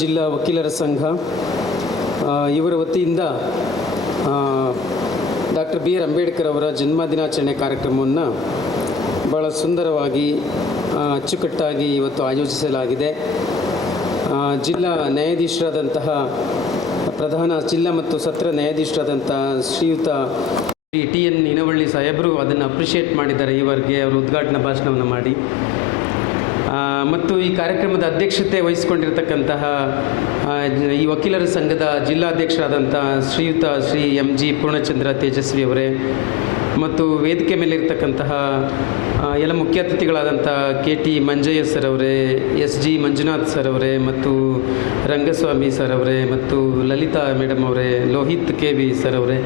ಜಿಲ್ಲಾ ವಕೀಲರ ಸಂಘ ಇವರ ವತಿಯಿಂದ ಡಾಕ್ಟರ್ ಬಿ ಆರ್ ಅಂಬೇಡ್ಕರ್ ಅವರ ಜನ್ಮದಿನಾಚರಣೆ ಕಾರ್ಯಕ್ರಮವನ್ನು ಭಾಳ ಸುಂದರವಾಗಿ ಅಚ್ಚುಕಟ್ಟಾಗಿ ಇವತ್ತು ಆಯೋಜಿಸಲಾಗಿದೆ. ಜಿಲ್ಲಾ ನ್ಯಾಯಾಧೀಶರಾದಂತಹ ಪ್ರಧಾನ, ಜಿಲ್ಲಾ ಮತ್ತು ಸತ್ರ ನ್ಯಾಯಾಧೀಶರಾದಂತಹ ಶ್ರೀಯುತ ಟಿ ಎನ್ ಇನವಳ್ಳಿ ಸಾಹೇಬರು ಅದನ್ನು ಅಪ್ರಿಷಿಯೇಟ್ ಮಾಡಿದ್ದಾರೆ. ಈವರೆಗೆ ಅವರು ಉದ್ಘಾಟನಾ ಭಾಷಣವನ್ನು ಮಾಡಿ. ಮತ್ತು ಈ ಕಾರ್ಯಕ್ರಮದ ಅಧ್ಯಕ್ಷತೆ ವಹಿಸಿಕೊಂಡಿರತಕ್ಕಂತಹ ಈ ವಕೀಲರ ಸಂಘದ ಜಿಲ್ಲಾಧ್ಯಕ್ಷರಾದಂಥ ಶ್ರೀಯುತ ಶ್ರೀ ಎಂ ಜಿ ಪೂರ್ಣಚಂದ್ರ ತೇಜಸ್ವಿ ಅವರೇ, ಮತ್ತು ವೇದಿಕೆ ಮೇಲಿರ್ತಕ್ಕಂತಹ ಎಲ್ಲ ಮುಖ್ಯ ಅತಿಥಿಗಳಾದಂಥ ಕೆ ಟಿ ಮಂಜಯ್ಯ ಸರ್ ಅವರೇ ಎಸ್ ಜಿ ಮಂಜುನಾಥ್ ಸರ್ ಅವರೇ, ಮತ್ತು ರಂಗಸ್ವಾಮಿ ಸರ್ ಅವರೇ, ಮತ್ತು ಲಲಿತಾ ಮೇಡಮ್ ಅವರೇ, ಲೋಹಿತ್ ಕೆ ವಿ ಸರ್ ಅವರೇ,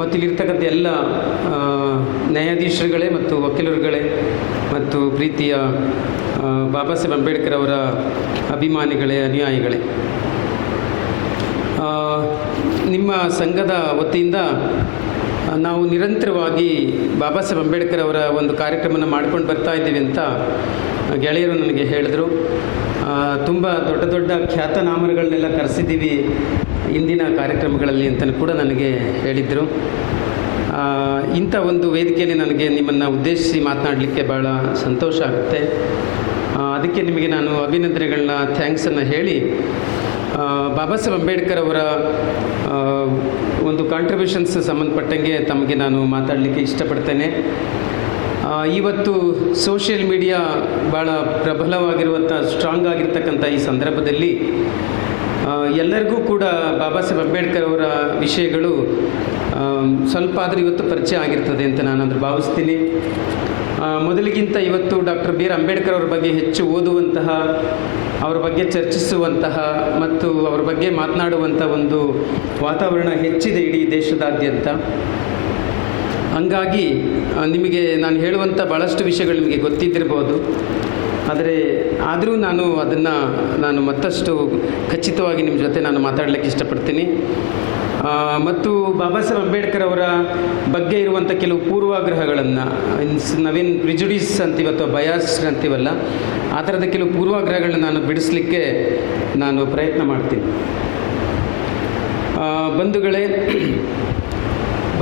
ಮತ್ತು ಇಲ್ಲಿರ್ತಕ್ಕಂಥ ಎಲ್ಲ ನ್ಯಾಯಾಧೀಶರುಗಳೇ ಮತ್ತು ವಕೀಲರುಗಳೇ, ಮತ್ತು ಪ್ರೀತಿಯ ಬಾಬಾ ಸಾಹೇಬ್ ಅಂಬೇಡ್ಕರ್ ಅವರ ಅಭಿಮಾನಿಗಳೇ, ಅನುಯಾಯಿಗಳೇ. ನಿಮ್ಮ ಸಂಘದ ವತಿಯಿಂದ ನಾವು ನಿರಂತರವಾಗಿ ಬಾಬಾ ಸಾಹೇಬ್ ಅಂಬೇಡ್ಕರ್ ಅವರ ಒಂದು ಕಾರ್ಯಕ್ರಮನ ಮಾಡ್ಕೊಂಡು ಬರ್ತಾ ಇದ್ದೀವಿ ಅಂತ ಗೆಳೆಯರು ನನಗೆ ಹೇಳಿದರು. ತುಂಬ ದೊಡ್ಡ ದೊಡ್ಡ ಖ್ಯಾತನಾಮರುಗಳನ್ನೆಲ್ಲ ಕರೆಸಿದ್ದೀವಿ ಇಂದಿನ ಕಾರ್ಯಕ್ರಮಗಳಲ್ಲಿ ಅಂತ ಕೂಡ ನನಗೆ ಹೇಳಿದ್ದರು ಇಂಥ ಒಂದು ವೇದಿಕೆಯಲ್ಲಿ ನನಗೆ ನಿಮ್ಮನ್ನು ಉದ್ದೇಶಿಸಿ ಮಾತನಾಡಲಿಕ್ಕೆ ಭಾಳ ಸಂತೋಷ ಆಗುತ್ತೆ. ಅದಕ್ಕೆ ನಿಮಗೆ ನಾನು ಅಭಿನಂದನೆಗಳನ್ನ ಥ್ಯಾಂಕ್ಸನ್ನು ಹೇಳಿ ಬಾಬಾ ಸಾಹೇಬ್ ಅಂಬೇಡ್ಕರ್ ಅವರ ಒಂದು ಕಾಂಟ್ರಿಬ್ಯೂಷನ್ಸ್ ಸಂಬಂಧಪಟ್ಟಂಗೆ ತಮಗೆ ನಾನು ಮಾತಾಡಲಿಕ್ಕೆ ಇಷ್ಟಪಡ್ತೇನೆ. ಇವತ್ತು ಸೋಷಿಯಲ್ ಮೀಡಿಯಾ ಭಾಳ ಪ್ರಬಲವಾಗಿರುವಂಥ ಸ್ಟ್ರಾಂಗ್ ಆಗಿರ್ತಕ್ಕಂಥ ಈ ಸಂದರ್ಭದಲ್ಲಿ ಎಲ್ಲರಿಗೂ ಕೂಡ ಬಾಬಾ ಸಾಹೇಬ್ ಅಂಬೇಡ್ಕರ್ ಅವರ ವಿಷಯಗಳು ಸ್ವಲ್ಪ ಆದರೂ ಇವತ್ತು ಪರಿಚಯ ಆಗಿರ್ತದೆ ಅಂತ ನಾನು ಅಂದ್ರೆ ಭಾವಿಸ್ತೀನಿ. ಮೊದಲಿಗಿಂತ ಇವತ್ತು ಡಾಕ್ಟರ್ ಬಿ ಆರ್ ಅಂಬೇಡ್ಕರ್ ಅವರ ಬಗ್ಗೆ ಹೆಚ್ಚು ಓದುವಂತಹ, ಅವರ ಬಗ್ಗೆ ಚರ್ಚಿಸುವಂತಹ ಮತ್ತು ಅವರ ಬಗ್ಗೆ ಮಾತನಾಡುವಂಥ ಒಂದು ವಾತಾವರಣ ಹೆಚ್ಚಿದೆ ಇಡೀ ದೇಶದಾದ್ಯಂತ. ಹಂಗಾಗಿ ನಿಮಗೆ ನಾನು ಹೇಳುವಂಥ ಭಾಳಷ್ಟು ವಿಷಯಗಳು ನಿಮಗೆ ಗೊತ್ತಿದ್ದಿರ್ಬೋದು. ಆದರೆ ಆದರೂ ನಾನು ಅದನ್ನು, ನಾನು ಮತ್ತಷ್ಟು ಖಚಿತವಾಗಿ ನಿಮ್ಮ ಜೊತೆ ನಾನು ಮಾತಾಡಲಿಕ್ಕೆ ಇಷ್ಟಪಡ್ತೀನಿ. ಮತ್ತು ಬಾಬಾ ಸಾಹೇಬ್ ಅಂಬೇಡ್ಕರ್ ಅವರ ಬಗ್ಗೆ ಇರುವಂಥ ಕೆಲವು ಪೂರ್ವಾಗ್ರಹಗಳನ್ನು ನಾವೇನು ಪ್ರಿಜುಡಿಸ್ ಅಂತೀವಿ ಅಥವಾ ಬಯಾಸ್ ಅಂತೀವಲ್ಲ, ಆ ಥರದ ಕೆಲವು ಪೂರ್ವಾಗ್ರಹಗಳನ್ನ ನಾನು ಬಿಡಿಸ್ಲಿಕ್ಕೆ ನಾನು ಪ್ರಯತ್ನ ಮಾಡ್ತೀನಿ. ಬಂಧುಗಳೇ,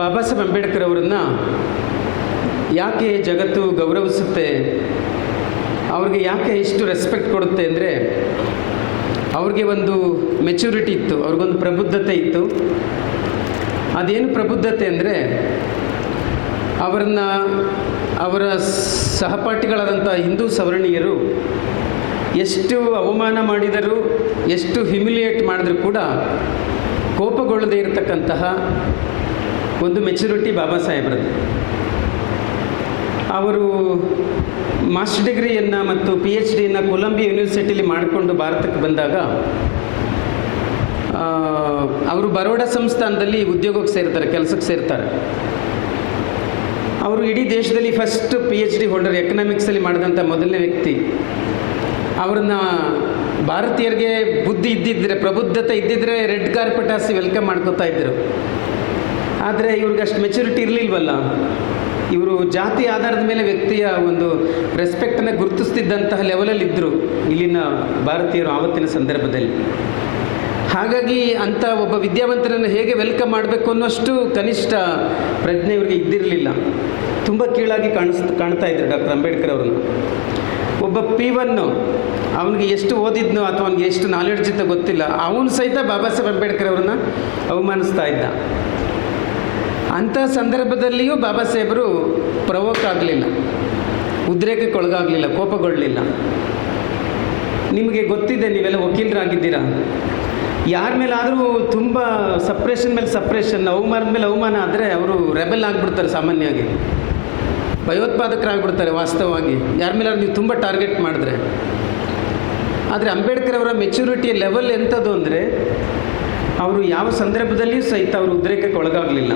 ಬಾಬಾ ಸಾಹೇಬ್ ಅಂಬೇಡ್ಕರ್ ಅವರನ್ನು ಯಾಕೆ ಜಗತ್ತು ಗೌರವಿಸುತ್ತೆ, ಅವ್ರಿಗೆ ಯಾಕೆ ಇಷ್ಟು ರೆಸ್ಪೆಕ್ಟ್ ಕೊಡುತ್ತೆ ಅಂದರೆ ಅವ್ರಿಗೆ ಒಂದು ಮೆಚುರಿಟಿ ಇತ್ತು, ಅವ್ರಿಗೊಂದು ಪ್ರಬುದ್ಧತೆ ಇತ್ತು. ಅದೇನು ಪ್ರಬುದ್ಧತೆ ಅಂದರೆ ಅವರನ್ನ, ಅವರ ಸಹಪಾಠಿಗಳಾದಂಥ ಹಿಂದೂ ಸವರ್ಣೀಯರು ಎಷ್ಟು ಅವಮಾನ ಮಾಡಿದರೂ, ಎಷ್ಟು ಹ್ಯುಮಿಲಿಯೇಟ್ ಮಾಡಿದರೂ ಕೂಡ ಕೋಪಗೊಳ್ಳದೇ ಇರತಕ್ಕಂತಹ ಒಂದು ಮೆಚುರಿಟಿ ಬಾಬಾ ಸಾಹೇಬ್ರದ್ದು. ಅವರು ಮಾಸ್ಟರ್ ಡಿಗ್ರಿಯನ್ನು ಮತ್ತು ಪಿ ಎಚ್ ಡಿಯನ್ನು ಕೊಲಂಬಿಯಾ ಯೂನಿವರ್ಸಿಟಿಲಿ ಮಾಡಿಕೊಂಡು ಭಾರತಕ್ಕೆ ಬಂದಾಗ ಅವರು ಬರೋಡಾ ಸಂಸ್ಥಾನದಲ್ಲಿ ಉದ್ಯೋಗಕ್ಕೆ ಸೇರ್ತಾರೆ, ಕೆಲಸಕ್ಕೆ ಸೇರ್ತಾರೆ. ಅವರು ಇಡೀ ದೇಶದಲ್ಲಿ first P H D holder ಎಕನಾಮಿಕ್ಸಲ್ಲಿ ಮಾಡಿದಂಥ ಮೊದಲನೇ ವ್ಯಕ್ತಿ. ಅವ್ರನ್ನ ಭಾರತೀಯರಿಗೆ ಬುದ್ಧಿ ಇದ್ದಿದ್ದರೆ ಪ್ರಬುದ್ಧತೆ ಇದ್ದಿದ್ರೆ ರೆಡ್ ಕಾರ್ಪೆಟ್ ಹಾಸಿ ವೆಲ್ಕಮ್ ಮಾಡ್ಕೋತಾ ಇದ್ದರು ಆದರೆ ಇವ್ರಿಗೆ ಅಷ್ಟು ಮೆಚುರಿಟಿ ಇರಲಿಲ್ವಲ್ಲ? ಇವರು ಜಾತಿ ಆಧಾರದ ಮೇಲೆ ವ್ಯಕ್ತಿಯ ಒಂದು ರೆಸ್ಪೆಕ್ಟನ್ನು ಗುರುತಿಸ್ತಿದ್ದಂತಹ ಲೆವೆಲಲ್ಲಿ ಇದ್ದರು ಇಲ್ಲಿನ ಭಾರತೀಯರು ಆವತ್ತಿನ ಸಂದರ್ಭದಲ್ಲಿ. ಹಾಗಾಗಿ ಅಂಥ ಒಬ್ಬ ವಿದ್ಯಾವಂತರನ್ನು ಹೇಗೆ ವೆಲ್ಕಮ್ ಮಾಡಬೇಕು ಅನ್ನೋಷ್ಟು ಕನಿಷ್ಠ ಪ್ರಜ್ಞೆ ಇವರಿಗೆ ಇದ್ದಿರಲಿಲ್ಲ. ತುಂಬ ಕೀಳಾಗಿ ಕಾಣಿಸ್ ಕಾಣ್ತಾ ಇದ್ರು ಡಾಕ್ಟರ್ ಅಂಬೇಡ್ಕರ್ ಅವರನ್ನು. ಒಬ್ಬ ಪಿ ಒನ್ನು ಅವನಿಗೆ ಎಷ್ಟು ಓದಿದ್ನೋ ಅಥವಾ ಅವನಿಗೆ ಎಷ್ಟು ನಾಲೆಡ್ಜ್ ಇತ್ತೋ ಗೊತ್ತಿಲ್ಲ, ಅವನು ಸಹಿತ ಬಾಬಾ ಸಾಹೇಬ್ ಅಂಬೇಡ್ಕರ್ ಅವರನ್ನು ಅವಮಾನಿಸ್ತಾ ಇದ್ದ. ಅಂಥ ಸಂದರ್ಭದಲ್ಲಿಯೂ ಬಾಬಾ ಸಾಹೇಬರು ಪ್ರವೋಕ್ ಆಗಲಿಲ್ಲ. ಉದ್ರೇಕಕ್ಕೆ ಒಳಗಾಗಲಿಲ್ಲ ಕೋಪಗೊಳ್ಳಲಿಲ್ಲ ನಿಮಗೆ ಗೊತ್ತಿದೆ ನೀವೆಲ್ಲ ವಕೀಲರಾಗಿದ್ದೀರಾ? ಯಾರ ಮೇಲಾದರೂ ತುಂಬ ಸಪ್ರೇಷನ್ ಮೇಲೆ ಸಪ್ರೇಷನ್, ಅವಮಾನದ ಮೇಲೆ ಅವಮಾನ ಆದರೆ ಅವರು ರೆಬೆಲ್ ಆಗಿಬಿಡ್ತಾರೆ ಸಾಮಾನ್ಯವಾಗಿ. ಭಯೋತ್ಪಾದಕರಾಗ್ಬಿಡ್ತಾರೆ ವಾಸ್ತವವಾಗಿ. ಯಾರ ಮೇಲೆ ನೀವು ತುಂಬ ಟಾರ್ಗೆಟ್ ಮಾಡಿದ್ರೆ. ಆದರೆ ಅಂಬೇಡ್ಕರ್ ಅವರ ಮೆಚುರಿಟಿಯ ಲೆವೆಲ್ ಎಂಥದ್ದು ಅಂದರೆ, ಅವರು ಯಾವ ಸಂದರ್ಭದಲ್ಲಿಯೂ ಸಹಿತ ಅವರು ಉದ್ರೇಕಕ್ಕೆ ಒಳಗಾಗಲಿಲ್ಲ.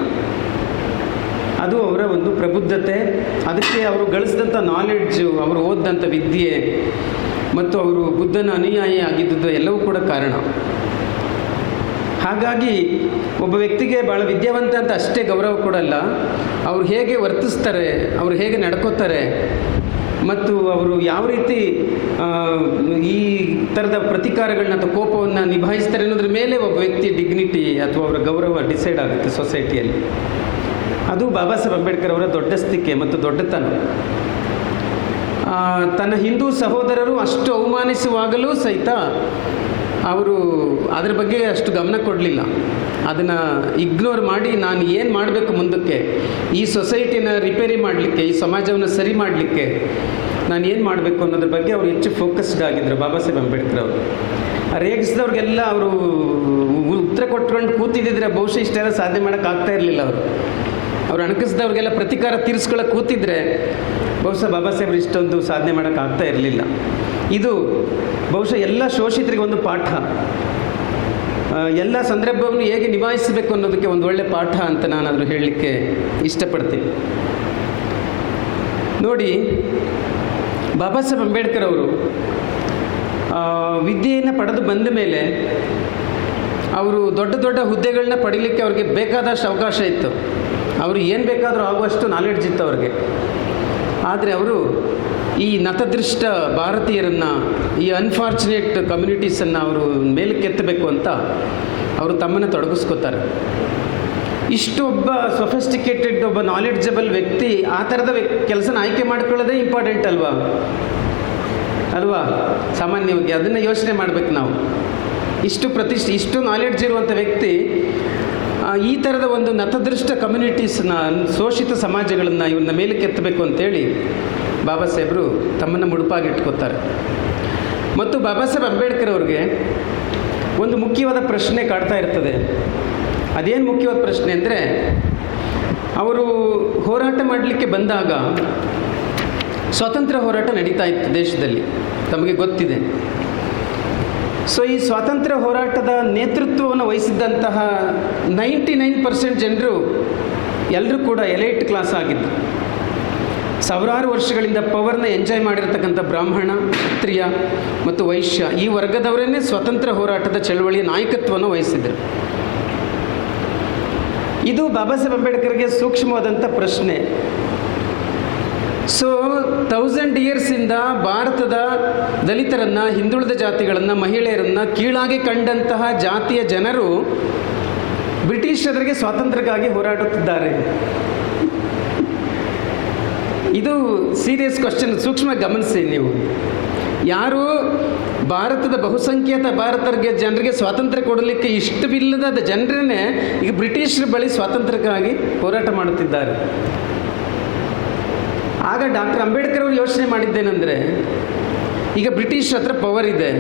ಅದು ಅವರ ಒಂದು ಪ್ರಬುದ್ಧತೆ. ಅದಕ್ಕೆ ಅವರು ಗಳಿಸಿದಂಥ ನಾಲೆಡ್ಜು ಅವರು ಓದಿದಂಥ ವಿದ್ಯೆ ಮತ್ತು ಅವರು ಬುದ್ಧನ ಅನುಯಾಯಿ ಆಗಿದ್ದುದು ಎಲ್ಲವೂ ಕೂಡ ಕಾರಣ. ಹಾಗಾಗಿ ಒಬ್ಬ ವ್ಯಕ್ತಿಗೆ ಭಾಳ ವಿದ್ಯಾವಂತ ಅಂತ ಅಷ್ಟೇ ಗೌರವ ಕೊಡಲ್ಲ ಅವ್ರು ಹೇಗೆ ವರ್ತಿಸ್ತಾರೆ, ಅವ್ರು ಹೇಗೆ ನಡ್ಕೋತಾರೆ ಮತ್ತು ಅವರು ಯಾವ ರೀತಿ ಈ ಥರದ ಪ್ರತಿಕಾರಗಳನ್ನ ಅಥವಾ ಕೋಪವನ್ನು ನಿಭಾಯಿಸ್ತಾರೆ ಅನ್ನೋದ್ರ ಮೇಲೆ ಒಬ್ಬ ವ್ಯಕ್ತಿ ಡಿಗ್ನಿಟಿ ಅಥವಾ ಅವರ ಗೌರವ ಡಿಸೈಡ್ ಆಗುತ್ತೆ ಸೊಸೈಟಿಯಲ್ಲಿ ಅದು ಬಾಬಾ ಸಾಹೇಬ್ ಅಂಬೇಡ್ಕರ್ ಅವರ ದೊಡ್ಡ ದೊಡ್ಡಸ್ತಿಕೆ ಮತ್ತು ದೊಡ್ಡತನ. ತನ್ನ ಹಿಂದೂ ಸಹೋದರರು ಅಷ್ಟು ಅವಮಾನಿಸುವಾಗಲೂ ಸಹಿತ ಅವರು ಅದರ ಬಗ್ಗೆ ಅಷ್ಟು ಗಮನ ಕೊಡಲಿಲ್ಲ. ಅದನ್ನು ಇಗ್ನೋರ್ ಮಾಡಿ ನಾನು ಏನು ಮಾಡಬೇಕು ಮುಂದಕ್ಕೆ? ಈ ಸೊಸೈಟಿನ ರಿಪೇರಿ ಮಾಡಲಿಕ್ಕೆ, ಈ ಸಮಾಜವನ್ನು ಸರಿ ಮಾಡಲಿಕ್ಕೆ ನಾನು ಏನು ಮಾಡಬೇಕು ಅನ್ನೋದ್ರ ಬಗ್ಗೆ ಅವರು ಹೆಚ್ಚು ಫೋಕಸ್ಡ್ ಆಗಿದ್ದರು ಬಾಬಾ ಸಾಹೇಬ್ ಅಂಬೇಡ್ಕರ್ ಅವರು. ರೇಗಿಸಿದವ್ರಿಗೆಲ್ಲ ಅವರು ಉತ್ತರ ಕೊಟ್ಕೊಂಡು ಕೂತಿದ್ದಿದ್ರೆ ಬಹುಶಃ ಇಷ್ಟೆಲ್ಲ ಸಾಧನೆ ಮಾಡೋಕ್ಕಾಗ್ತಾ ಇರಲಿಲ್ಲ ಅವರು. ಅವ್ರು ಅಣಕಿಸಿದವ್ರಿಗೆಲ್ಲ ಪ್ರತಿಕಾರ ತೀರಿಸ್ಕೊಳ್ಳೋಕೆ ಕೂತಿದ್ರೆ ಬಹುಶಃ ಬಾಬಾ ಸಾಹೇಬ್ರು ಇಷ್ಟೊಂದು ಸಾಧನೆ ಮಾಡೋಕ್ಕಾಗ್ತಾ ಇರಲಿಲ್ಲ. ಇದು ಬಹುಶಃ ಎಲ್ಲ ಶೋಷಿತರಿಗೆ ಒಂದು ಪಾಠ. ಎಲ್ಲ ಸಂದರ್ಭವನ್ನು ಹೇಗೆ ನಿಭಾಯಿಸಬೇಕು ಅನ್ನೋದಕ್ಕೆ ಒಂದು ಒಳ್ಳೆ ಪಾಠ ಅಂತ ನಾನಾದರೂ ಹೇಳಲಿಕ್ಕೆ ಇಷ್ಟಪಡ್ತೀನಿ. ನೋಡಿ, ಬಾಬಾ ಸಾಹೇಬ್ ಅಂಬೇಡ್ಕರ್ ಅವರು ವಿದ್ಯೆಯನ್ನು ಪಡೆದು ಬಂದ ಮೇಲೆ ಅವರು ದೊಡ್ಡ ದೊಡ್ಡ ಹುದ್ದೆಗಳನ್ನ ಪಡೀಲಿಕ್ಕೆ ಅವ್ರಿಗೆ ಬೇಕಾದಷ್ಟು ಅವಕಾಶ ಇತ್ತು. ಅವರು ಏನು ಬೇಕಾದರೂ ಆಗುವಷ್ಟು ನಾಲೆಡ್ಜ್ ಇತ್ತು ಅವ್ರಿಗೆ. ಆದರೆ ಅವರು ಈ ನತದೃಷ್ಟ ಭಾರತೀಯರನ್ನು, ಈ ಅನ್ಫಾರ್ಚುನೇಟ್ ಕಮ್ಯುನಿಟೀಸನ್ನು ಅವರು ಮೇಲಕ್ಕೆತ್ತಬೇಕು ಅಂತ ಅವರು ತಮ್ಮನ್ನು ತೊಡಗಿಸ್ಕೋತಾರೆ. ಇಷ್ಟು ಒಬ್ಬ ಸೊಫೆಸ್ಟಿಕೇಟೆಡ್ ಒಬ್ಬ ನಾಲೆಡ್ಜಬಲ್ ವ್ಯಕ್ತಿ ಆ ಥರದ ಕೆಲಸನ ಆಯ್ಕೆ ಮಾಡ್ಕೊಳ್ಳೋದೇ ಇಂಪಾರ್ಟೆಂಟ್ ಅಲ್ವಾ? ಅಲ್ವಾ? ಸಾಮಾನ್ಯವಾಗಿ ಅದನ್ನು ಯೋಚನೆ ಮಾಡಬೇಕು ನಾವು. ಇಷ್ಟು ಪ್ರತಿಷ್ಠೆ, ಇಷ್ಟು ನಾಲೆಡ್ಜ್ ಇರುವಂಥ ವ್ಯಕ್ತಿ ಈ ಥರದ ಒಂದು ನತದೃಷ್ಟ ಕಮ್ಯುನಿಟೀಸ್ನ ಶೋಷಿತ ಸಮಾಜಗಳನ್ನು ಇವನ್ನ ಮೇಲೆ ಎತ್ತಬೇಕು ಅಂತೇಳಿ ಬಾಬಾ ಸಾಹೇಬರು ತಮ್ಮನ್ನು ಮುಡುಪಾಗಿಟ್ಕೋತಾರೆ ಮತ್ತು ಬಾಬಾ ಸಾಹೇಬ್ ಅಂಬೇಡ್ಕರ್ ಅವ್ರಿಗೆ ಒಂದು ಮುಖ್ಯವಾದ ಪ್ರಶ್ನೆ ಕಾಡ್ತಾ ಇರ್ತದೆ. ಅದೇನು ಮುಖ್ಯವಾದ ಪ್ರಶ್ನೆ ಅಂದರೆ, ಅವರು ಹೋರಾಟ ಮಾಡಲಿಕ್ಕೆ ಬಂದಾಗ ಸ್ವಾತಂತ್ರ್ಯ ಹೋರಾಟ ನಡೀತಾ ಇತ್ತು ದೇಶದಲ್ಲಿ. ತಮಗೆ ಗೊತ್ತಿದೆ. ಸೊ ಈ ಸ್ವಾತಂತ್ರ್ಯ ಹೋರಾಟದ ನೇತೃತ್ವವನ್ನು ವಹಿಸಿದ್ದಂತಹ ನೈಂಟಿ ನೈನ್ ಪರ್ಸೆಂಟ್ ಜನರು ಎಲ್ಲರೂ ಕೂಡ ಎಲೈಟ್ ಕ್ಲಾಸ್ ಆಗಿದ್ದರು ಸಾವಿರಾರು ವರ್ಷಗಳಿಂದ ಪವರ್ನ ಎಂಜಾಯ್ ಮಾಡಿರತಕ್ಕಂಥ ಬ್ರಾಹ್ಮಣ, ಕ್ಷತ್ರಿಯ ಮತ್ತು ವೈಶ್ಯ ಈ ವರ್ಗದವರೇ ಸ್ವತಂತ್ರ ಹೋರಾಟದ ಚಳವಳಿಯ ನಾಯಕತ್ವವನ್ನು ವಹಿಸಿದರು. ಇದು ಬಾಬಾ ಸಾಹೇಬ್ ಅಂಬೇಡ್ಕರ್ಗೆ ಸೂಕ್ಷ್ಮವಾದಂಥ ಪ್ರಶ್ನೆ. ಸೊ ತೌಸಂಡ್ ಇಯರ್ಸಿಂದ ಭಾರತದ ದಲಿತರನ್ನು, ಹಿಂದುಳಿದ ಜಾತಿಗಳನ್ನು, ಮಹಿಳೆಯರನ್ನು ಕೀಳಾಗಿ ಕಂಡಂತಹ ಜಾತಿಯ ಜನರು ಬ್ರಿಟಿಷರಿಗೆ ಸ್ವಾತಂತ್ರ್ಯಕ್ಕಾಗಿ ಹೋರಾಡುತ್ತಿದ್ದಾರೆ. ಇದು ಸೀರಿಯಸ್ ಕ್ವಶನ್ ಸೂಕ್ಷ್ಮ ಗಮನಿಸಿ ನೀವು. ಯಾರು ಭಾರತದ ಬಹುಸಂಖ್ಯಾತ ಭಾರತರಿಗೆ ಜನರಿಗೆ ಸ್ವಾತಂತ್ರ್ಯ ಕೊಡಲಿಕ್ಕೆ ಇಷ್ಟವಿಲ್ಲದ ಜನರೇ ಈಗ ಬ್ರಿಟಿಷರ ಬಳಿ ಸ್ವಾತಂತ್ರ್ಯಕ್ಕಾಗಿ ಹೋರಾಟ ಮಾಡುತ್ತಿದ್ದಾರೆ. ಆಗ ಡಾಕ್ಟರ್ ಅಂಬೇಡ್ಕರ್ ಅವರು ಯೋಚನೆ ಮಾಡಿದ್ದೇನೆಂದರೆ, ಈಗ ಬ್ರಿಟಿಷ್ ಹತ್ರ ಪವರ್ ಇದೆ.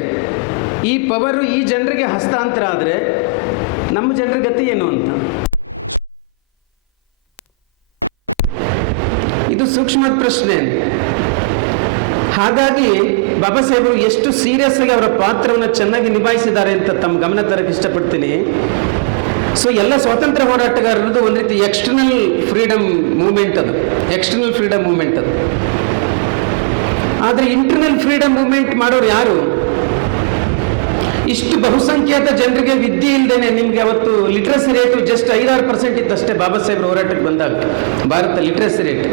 ಈ ಪವರು ಈ ಜನರಿಗೆ ಹಸ್ತಾಂತರ ಆದರೆ ನಮ್ಮ ಜನರ ಗತಿ ಏನು ಅಂತ? ಇದು ಸೂಕ್ಷ್ಮ ಪ್ರಶ್ನೆ. ಹಾಗಾಗಿ ಬಾಬಾ ಸಾಹೇಬರು ಎಷ್ಟು ಸೀರಿಯಸ್ ಆಗಿ ಅವರ ಪಾತ್ರವನ್ನು ಚೆನ್ನಾಗಿ ನಿಭಾಯಿಸಿದ್ದಾರೆ ಅಂತ ತಮ್ಮ ಗಮನ ತರಕ್ಕೆ ಇಷ್ಟಪಡ್ತೀನಿ. ಸೊ ಎಲ್ಲ ಸ್ವಾತಂತ್ರ್ಯ ಹೋರಾಟಗಾರರದು ಒಂದು ರೀತಿ ಎಕ್ಸ್ಟರ್ನಲ್ ಫ್ರೀಡಮ್ ಮೂವ್ಮೆಂಟ್ ಅದು. ಎಕ್ಸ್ಟರ್ನಲ್ ಫ್ರೀಡಮ್ ಮೂವ್ಮೆಂಟ್ ಅದು. ಆದರೆ ಇಂಟರ್ನಲ್ ಫ್ರೀಡಮ್ ಮೂವ್ಮೆಂಟ್ ಮಾಡೋರು ಯಾರು? ಇಷ್ಟು ಬಹುಸಂಖ್ಯಾತ ಜನರಿಗೆ ವಿದ್ಯೆ ಇಲ್ಲದೇನೆ ನಿಮಗೆ ಅವತ್ತು ಲಿಟ್ರಸಿ ರೇಟು ಜಸ್ಟ್ ಐದಾರು ಪರ್ಸೆಂಟ್ ಇತ್ತಷ್ಟೇ ಬಾಬಾ ಸಾಹೇಬ್ರ ಹೋರಾಟಕ್ಕೆ ಬಂದಾಗ. ಭಾರತ ಲಿಟ್ರಸಿ ರೇಟ್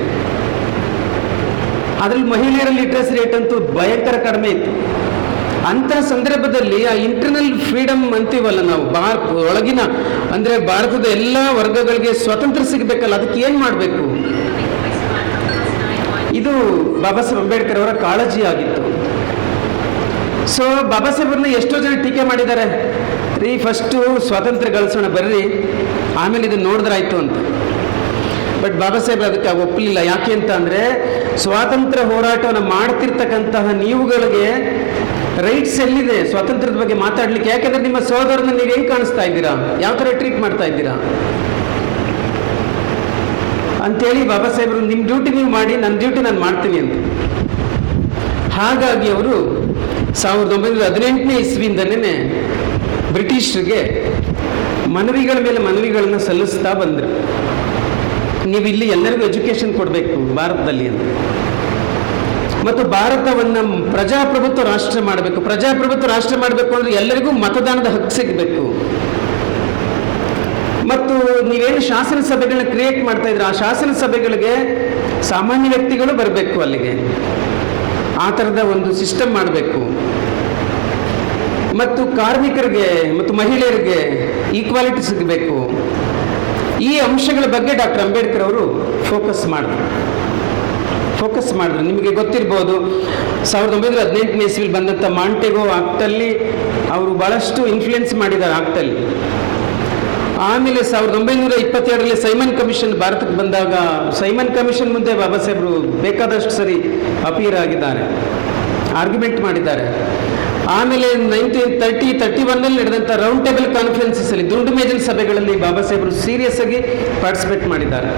ಅದರಲ್ಲಿ ಮಹಿಳೆಯರ ಲಿಟ್ರಸಿ ರೇಟ್ ಅಂತೂ ಭಯಂಕರ ಕಡಿಮೆ ಇತ್ತು. ಅಂತಹ ಸಂದರ್ಭದಲ್ಲಿ ಆ ಇಂಟರ್ನಲ್ ಫ್ರೀಡಮ್ ಅಂತೀವಲ್ಲ ನಾವು ಭಾರ ಒಳಗಿನ, ಅಂದರೆ ಭಾರತದ ಎಲ್ಲ ವರ್ಗಗಳಿಗೆ ಸ್ವಾತಂತ್ರ್ಯ ಸಿಗಬೇಕಲ್ಲ, ಅದಕ್ಕೆ ಏನು ಮಾಡಬೇಕು? ಇದು ಬಾಬಾ ಸಾಹೇಬ್ ಅಂಬೇಡ್ಕರ್ ಅವರ ಕಾಳಜಿ ಆಗಿತ್ತು. ಸೊ ಬಾಬಾ ಸಾಹೇಬ್ರನ್ನ ಎಷ್ಟೋ ಜನ ಟೀಕೆ ಮಾಡಿದ್ದಾರೆ. ರೀ ಫಸ್ಟು ಸ್ವಾತಂತ್ರ್ಯ ಗಳಿಸೋಣ, ಬರ್ರಿ. ಆಮೇಲೆ ಇದನ್ನ ನೋಡಿದ್ರಾಯ್ತು ಅಂತ. ಬಟ್ ಬಾಬಾ ಸಾಹೇಬ್ ಅದಕ್ಕೆ ಒಪ್ಪಲಿಲ್ಲ ಯಾಕೆ ಅಂತ ಅಂದರೆ, ಸ್ವಾತಂತ್ರ್ಯ ಹೋರಾಟವನ್ನು ಮಾಡ್ತಿರ್ತಕ್ಕಂತಹ ನೀವುಗಳಿಗೆ ರೈಟ್ಸ್ ಎಲ್ಲಿದೆ? ಸ್ವಾತಂತ್ರ್ಯದ ಬಗ್ಗೆ ಮಾತಾಡ್ಲಿಕ್ಕೆ? ಯಾಕೆಂದ್ರೆ ನಿಮ್ಮ ಸಹೋದರನ ನೀವು ಹೆಂಗ್ ಕಾಣಿಸ್ತಾ ಇದ್ದೀರಾ? ಯಾವ ಥರ ಟ್ರೀಟ್ ಮಾಡ್ತಾ ಇದ್ದೀರಾ? ಅಂತೇಳಿ ಬಾಬಾ ಸಾಹೇಬರು ನಿಮ್ಮ ಡ್ಯೂಟಿ ನೀವು ಮಾಡಿ ನನ್ನ ಡ್ಯೂಟಿ ನಾನು ಮಾಡ್ತೀನಿ ಅಂತ. ಹಾಗಾಗಿ ಅವರು ಸಾವಿರದ ಒಂಬೈನೂರ ಹದಿನೆಂಟನೇ ಇಸ್ವಿಯಿಂದಲೇ ಬ್ರಿಟಿಷರಿಗೆ ಮನವಿಗಳ ಮೇಲೆ ಮನವಿಗಳನ್ನು ಸಲ್ಲಿಸ್ತಾ ಬಂದರು. ನೀವು ಇಲ್ಲಿ ಎಲ್ಲರಿಗೂ ಎಜುಕೇಶನ್ ಕೊಡಬೇಕು ಭಾರತದಲ್ಲಿ ಅಂತ. ಮತ್ತು ಭಾರತವನ್ನು ಪ್ರಜಾಪ್ರಭುತ್ವ ರಾಷ್ಟ್ರ ಮಾಡಬೇಕು. ಪ್ರಜಾಪ್ರಭುತ್ವ ರಾಷ್ಟ್ರ ಮಾಡಬೇಕು ಅಂದರೆ ಎಲ್ಲರಿಗೂ ಮತದಾನದ ಹಕ್ಕು ಸಿಗಬೇಕು. ಮತ್ತು ನೀವೇನು ಶಾಸನ ಸಭೆಗಳನ್ನ ಕ್ರಿಯೇಟ್ ಮಾಡ್ತಾ ಇದ್ರೆ ಆ ಶಾಸನ ಸಭೆಗಳಿಗೆ ಸಾಮಾನ್ಯ ವ್ಯಕ್ತಿಗಳು ಬರಬೇಕು ಅಲ್ಲಿಗೆ. ಆ ಥರದ ಒಂದು ಸಿಸ್ಟಮ್ ಮಾಡಬೇಕು. ಮತ್ತು ಕಾರ್ಮಿಕರಿಗೆ ಮತ್ತು ಮಹಿಳೆಯರಿಗೆ ಈಕ್ವಾಲಿಟಿ ಸಿಗಬೇಕು. ಈ ಅಂಶಗಳ ಬಗ್ಗೆ ಡಾಕ್ಟರ್ ಅಂಬೇಡ್ಕರ್ ಅವರು ಫೋಕಸ್ ಮಾಡಿದ್ರು ಫೋಕಸ್ ಮಾಡಿದ್ರು. ನಿಮಗೆ ಗೊತ್ತಿರ್ಬೋದು, ಸಾವಿರದ ಒಂಬೈನೂರ ಹದಿನೆಂಟನೇ ಇಸ್ವಿಲಿ ಬಂದಂಥ ಮಾಂಟೆಗೋ ಆಕ್ಟಲ್ಲಿ ಅವರು ಭಾಳಷ್ಟು ಇನ್ಫ್ಲುಯೆನ್ಸ್ ಮಾಡಿದ್ದಾರೆ ಆಕ್ಟಲ್ಲಿ. ಆಮೇಲೆ ಸಾವಿರದ ಒಂಬೈನೂರ ಇಪ್ಪತ್ತೆರಡರಲ್ಲಿ ಸೈಮನ್ ಕಮಿಷನ್ ಭಾರತಕ್ಕೆ ಬಂದಾಗ, ಸೈಮನ್ ಕಮಿಷನ್ ಮುಂದೆ ಬಾಬಾ ಸಾಹೇಬರು ಬೇಕಾದಷ್ಟು ಸರಿ ಅಪಿಯರ್ ಆಗಿದ್ದಾರೆ ಆರ್ಗ್ಯುಮೆಂಟ್ ಮಾಡಿದ್ದಾರೆ. ಆಮೇಲೆ ನೈನ್ಟೀನ್ ತರ್ಟಿ ತರ್ಟಿ ಒನ್ನಲ್ಲಿ ನಡೆದಂಥ ರೌಂಡ್ ಟೇಬಲ್ ಕಾನ್ಫರೆನ್ಸಸ್ ಅಲ್ಲಿ ದುಂಡು ಮೇಜಿನ ಸಭೆಗಳಲ್ಲಿ ಬಾಬಾ ಸಾಹೇಬರು ಸೀರಿಯಸ್ ಆಗಿ ಪಾರ್ಟಿಸಿಪೇಟ್ ಮಾಡಿದ್ದಾರೆ.